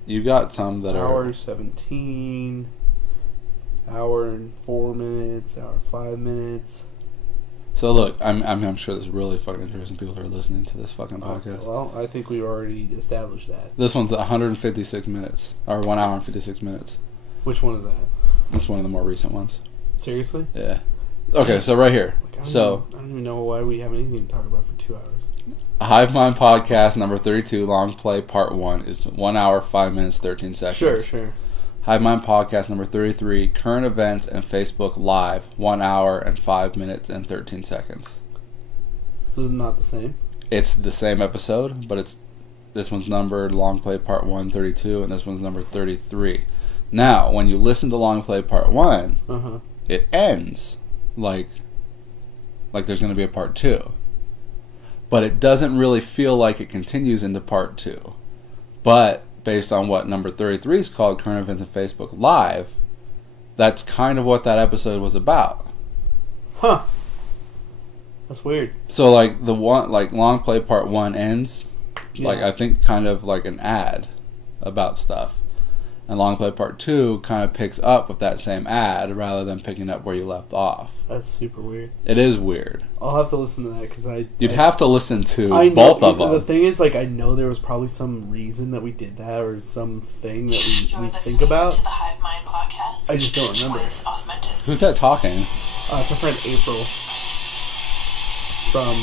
You got some that Hour are... 17, hour and 4 minutes, hour 5 minutes. So look, I'm sure there's really fucking interesting people who are listening to this fucking podcast. Well, I think we already established that. This one's 156 minutes, or 1 hour and 56 minutes. Which one is that? That's one of the more recent ones. Seriously? Yeah. Okay, so right here. Like, I So don't even know why we have anything to talk about for 2 hours. Hive Mind Podcast number 32, Long Play Part 1 is 1 hour, 5 minutes, 13 seconds. Sure. Hive Mind Podcast number 33, Current Events and Facebook Live, 1 hour and 5 minutes and 13 seconds. This is not the same? It's the same episode, but this one's numbered Long Play Part 1, 32, and this one's numbered 33. Now, when you listen to Long Play Part 1, it ends like there's going to be a Part 2. But it doesn't really feel like it continues into Part 2. But based on what number 33 is called, Current Events and Facebook Live, that's kind of what that episode was about. Huh. That's weird. So like the one, like Long Play Part 1 ends, like Yeah. I think kind of like an ad about stuff. And Long Play Part 2 kind of picks up with that same ad rather than picking up where you left off. That's super weird. It is weird. I'll have to listen to that because You'd have to listen to I know, both of them. The thing is, like, I know there was probably some reason that we did that or something that we You're think about. to the Hive Mind Podcast. I just don't remember. With Authmentis. Who's that talking? It's our friend April from...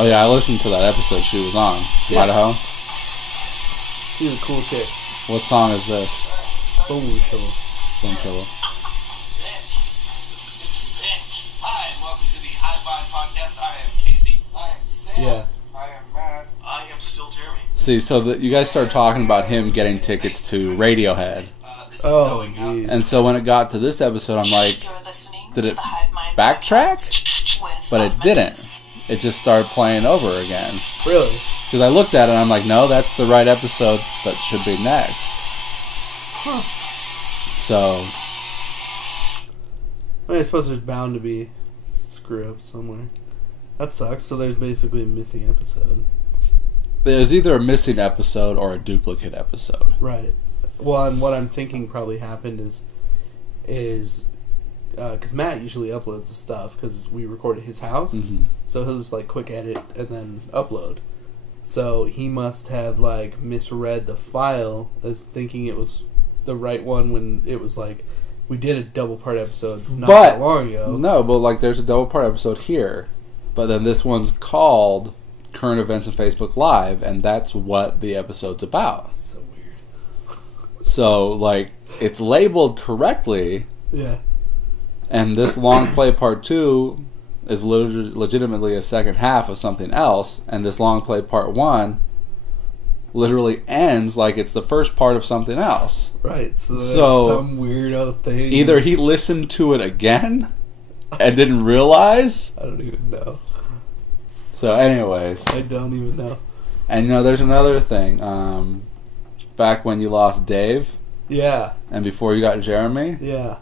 Oh yeah, I listened to that episode she was on. Yeah. Idaho. She's a cool chick. What song is this? Boom shovel. Boom Shovel. Hi, and welcome to the Hive Mind Podcast. I am Casey. I am Sam. Yeah. I am Matt. I am still Jeremy. See, so you guys started talking about him getting tickets to Radiohead. This is Oh, going out. jeez. And so when it got to this episode, I'm like, You're listening did to it the Hive Mind backtrack? Podcast with But it Authmentis. didn't. It just started playing over again. Really? Because I looked at it and I'm like, no, that's the right episode that should be next. So, I suppose there's bound to be screw up somewhere. That sucks. So there's basically a missing episode. there's either a missing episode or a duplicate episode. Right. Well, and what I'm thinking probably happened is because Matt usually uploads the stuff because we record at his house, so he'll just like quick edit and then upload. So he must have like misread the file as thinking it was the right one when it was like we did a double part episode not that long ago. No, but like there's a double part episode here, but then this one's called Current Events and Facebook Live, and that's what the episode's about. So weird. So like it's labeled correctly, Yeah. and this long play part 2 is legitimately a second half of something else, and this long play part 1 literally ends like it's the first part of something else. Right. So there's So, some weirdo thing. Either he listened to it again and didn't realize. I don't even know. So anyways, I don't even know. and there's another thing. Back when you lost Dave Yeah. and before you got Jeremy, Yeah.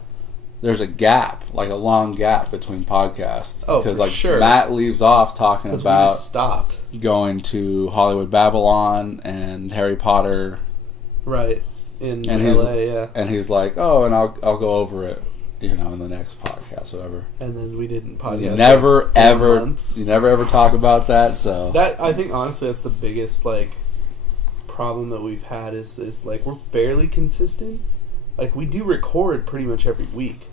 there's a gap, like a long gap between podcasts. Oh, because for like sure. Matt leaves off talking Because we about just stopped. going to Hollywood Babylon and Harry Potter, Right. In and he's LA, yeah. and he's like, oh, and I'll go over it, in the next podcast, whatever. And then we didn't podcast. You never for ever, months. you never ever talk about that. So That I think honestly that's the biggest like problem that we've had is like we're fairly consistent. Like we do record pretty much every week,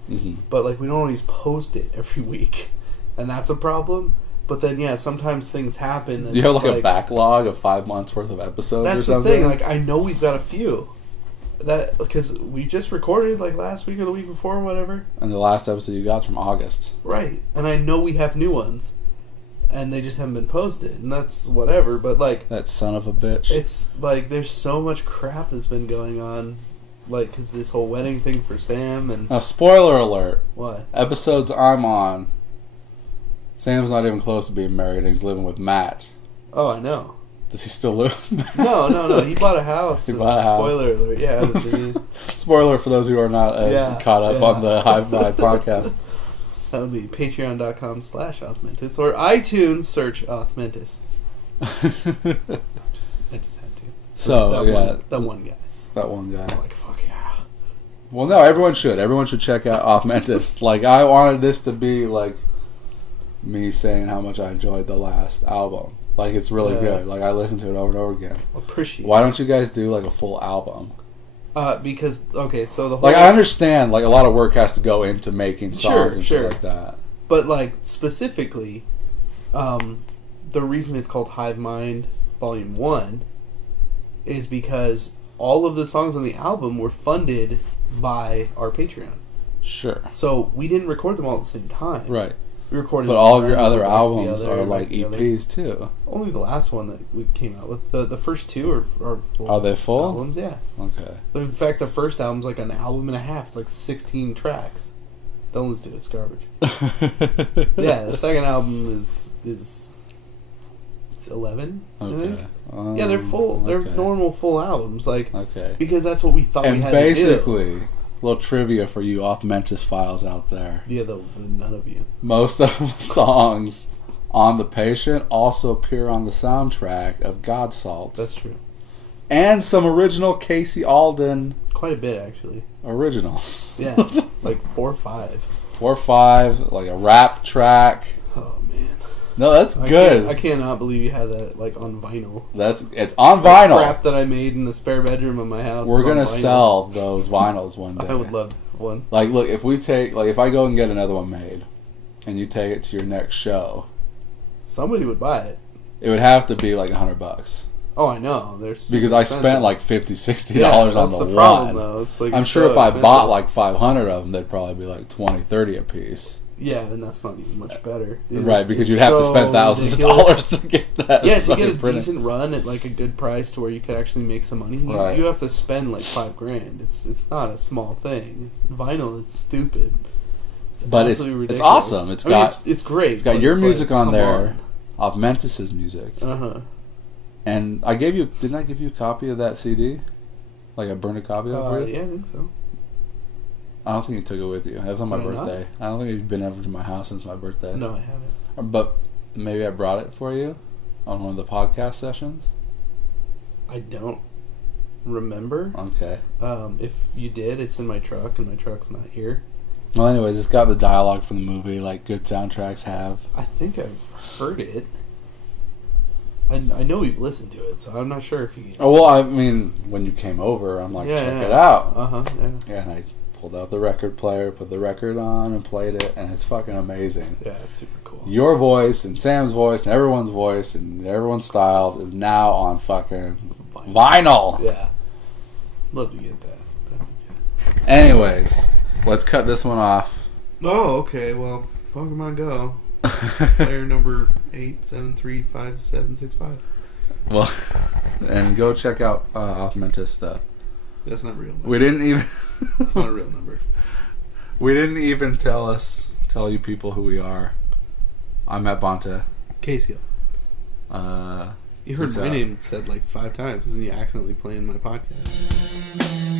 but like we don't always post it every week, and that's a problem. But then yeah, sometimes things happen. you have like a backlog of 5 months worth of episodes or That's the something. thing. Like I know we've got a few that because we just recorded like last week or the week before or whatever. And the last episode you got's from August. Right, and I know we have new ones, and they just haven't been posted, and that's whatever. But like. That son of a bitch. It's like there's so much crap that's been going on, like because this whole wedding thing for Sam and Now, spoiler alert. what? Episodes I'm on, Sam's not even close to being married and he's living with Matt. Oh, I know. Does he still live with Matt? No. He bought a house. He bought a house. Spoiler alert. Yeah, that Spoiler for those who are not as caught up on the Hive Mind podcast. would be patreon.com/Authmentis or iTunes search Authmentis. I just had to. So, That one guy. That one guy. I'm like, fuck yeah. Well, no, everyone should. Everyone should check out Authmentis. Like, I wanted this to be, like, me saying how much I enjoyed the last album. Like, it's really good. Like, I listened to it over and over again. Appreciate Why don't you guys do, like, a full album? Because, okay, so the whole... Like, I understand, like, a lot of work has to go into making songs and Sure. shit like that. But, like, specifically, the reason it's called Hive Mind Volume 1 is because all of the songs on the album were funded by our Patreon. Sure. So we didn't record them all at the same time. Right. We recorded But them all of your one other after albums the other, are like the other. EPs too. Only the last one that we came out with. The first two are full. Are they full? Albums, yeah. Okay. In fact, the first album's like an album and a half. It's like 16 tracks. Don't listen to it. It's garbage. Yeah, the second album is 11. I think. Okay. Yeah, they're full. They're okay. normal full albums. Like, Okay. because that's what we thought we And had to do. basically, a little trivia for you Authmentis files out there. Yeah, the none of you. Most of the songs on The Patient also appear on the soundtrack of God Salt. That's true. And some original Casey Alden Quite a bit, actually. originals. Yeah, like 4 or 5. 4 or 5, like a rap track. Oh man, No, that's good. I cannot believe you had that like on vinyl. It's on vinyl. Crap that I made in the spare bedroom of my house. We're is on gonna vinyl. sell those vinyls one day. I would love one. Like, look, if I go and get another one made, and you take it to your next show, Somebody would buy it. it would have to be like $100 Oh, I know. There's because I spent like $50, $60 yeah, on that's the problem, one. though. It's like I'm it's sure so if I expensive. bought like 500 of them, they'd probably be like $20, $30 a piece. Yeah, and that's not even much better. Right, because it's you'd have to so spend thousands ridiculous. of dollars to get that. Yeah, to get a fucking printed. decent run at like a good price to where you could actually make some money, Right. you have to spend like $5,000. It's not a small thing. Vinyl is stupid. But absolutely it's ridiculous. awesome. It's got it's great. it's got but your it's music like, on come there, Authmentis' music, Uh-huh. and didn't I give you a copy of that CD? Like I burned a copy of it for you? Yeah, I think so. I don't think you took it with you. It was on my Did I not? birthday. I don't think you've been ever to my house since my birthday. No, I haven't. But maybe I brought it for you on one of the podcast sessions. I don't remember. Okay. If you did, it's in my truck, and my truck's not here. Well, anyways, it's got the dialogue from the movie, like good soundtracks have. I think I've heard it. I know we've listened to it, so I'm not sure if you... Oh, well, I mean, when you came over, I'm like, check it out. Uh-huh, yeah. Yeah, and I pulled out the record player, put the record on, and played it, and it's fucking amazing. Yeah, it's super cool. Your voice, and Sam's voice, and everyone's styles is now on fucking vinyl. Yeah. Love to get that. That'd be good. Anyways, let's cut this one off. Oh, okay, well, Pokemon Go. Player number 8735765. Well, and go check out Authmentis stuff. That's not real. We didn't even. It's not a real number. We didn't even tell you people who we are. I'm at Bonta. Casey. You heard Peace my out. name said like 5 times, and you accidentally playing my podcast.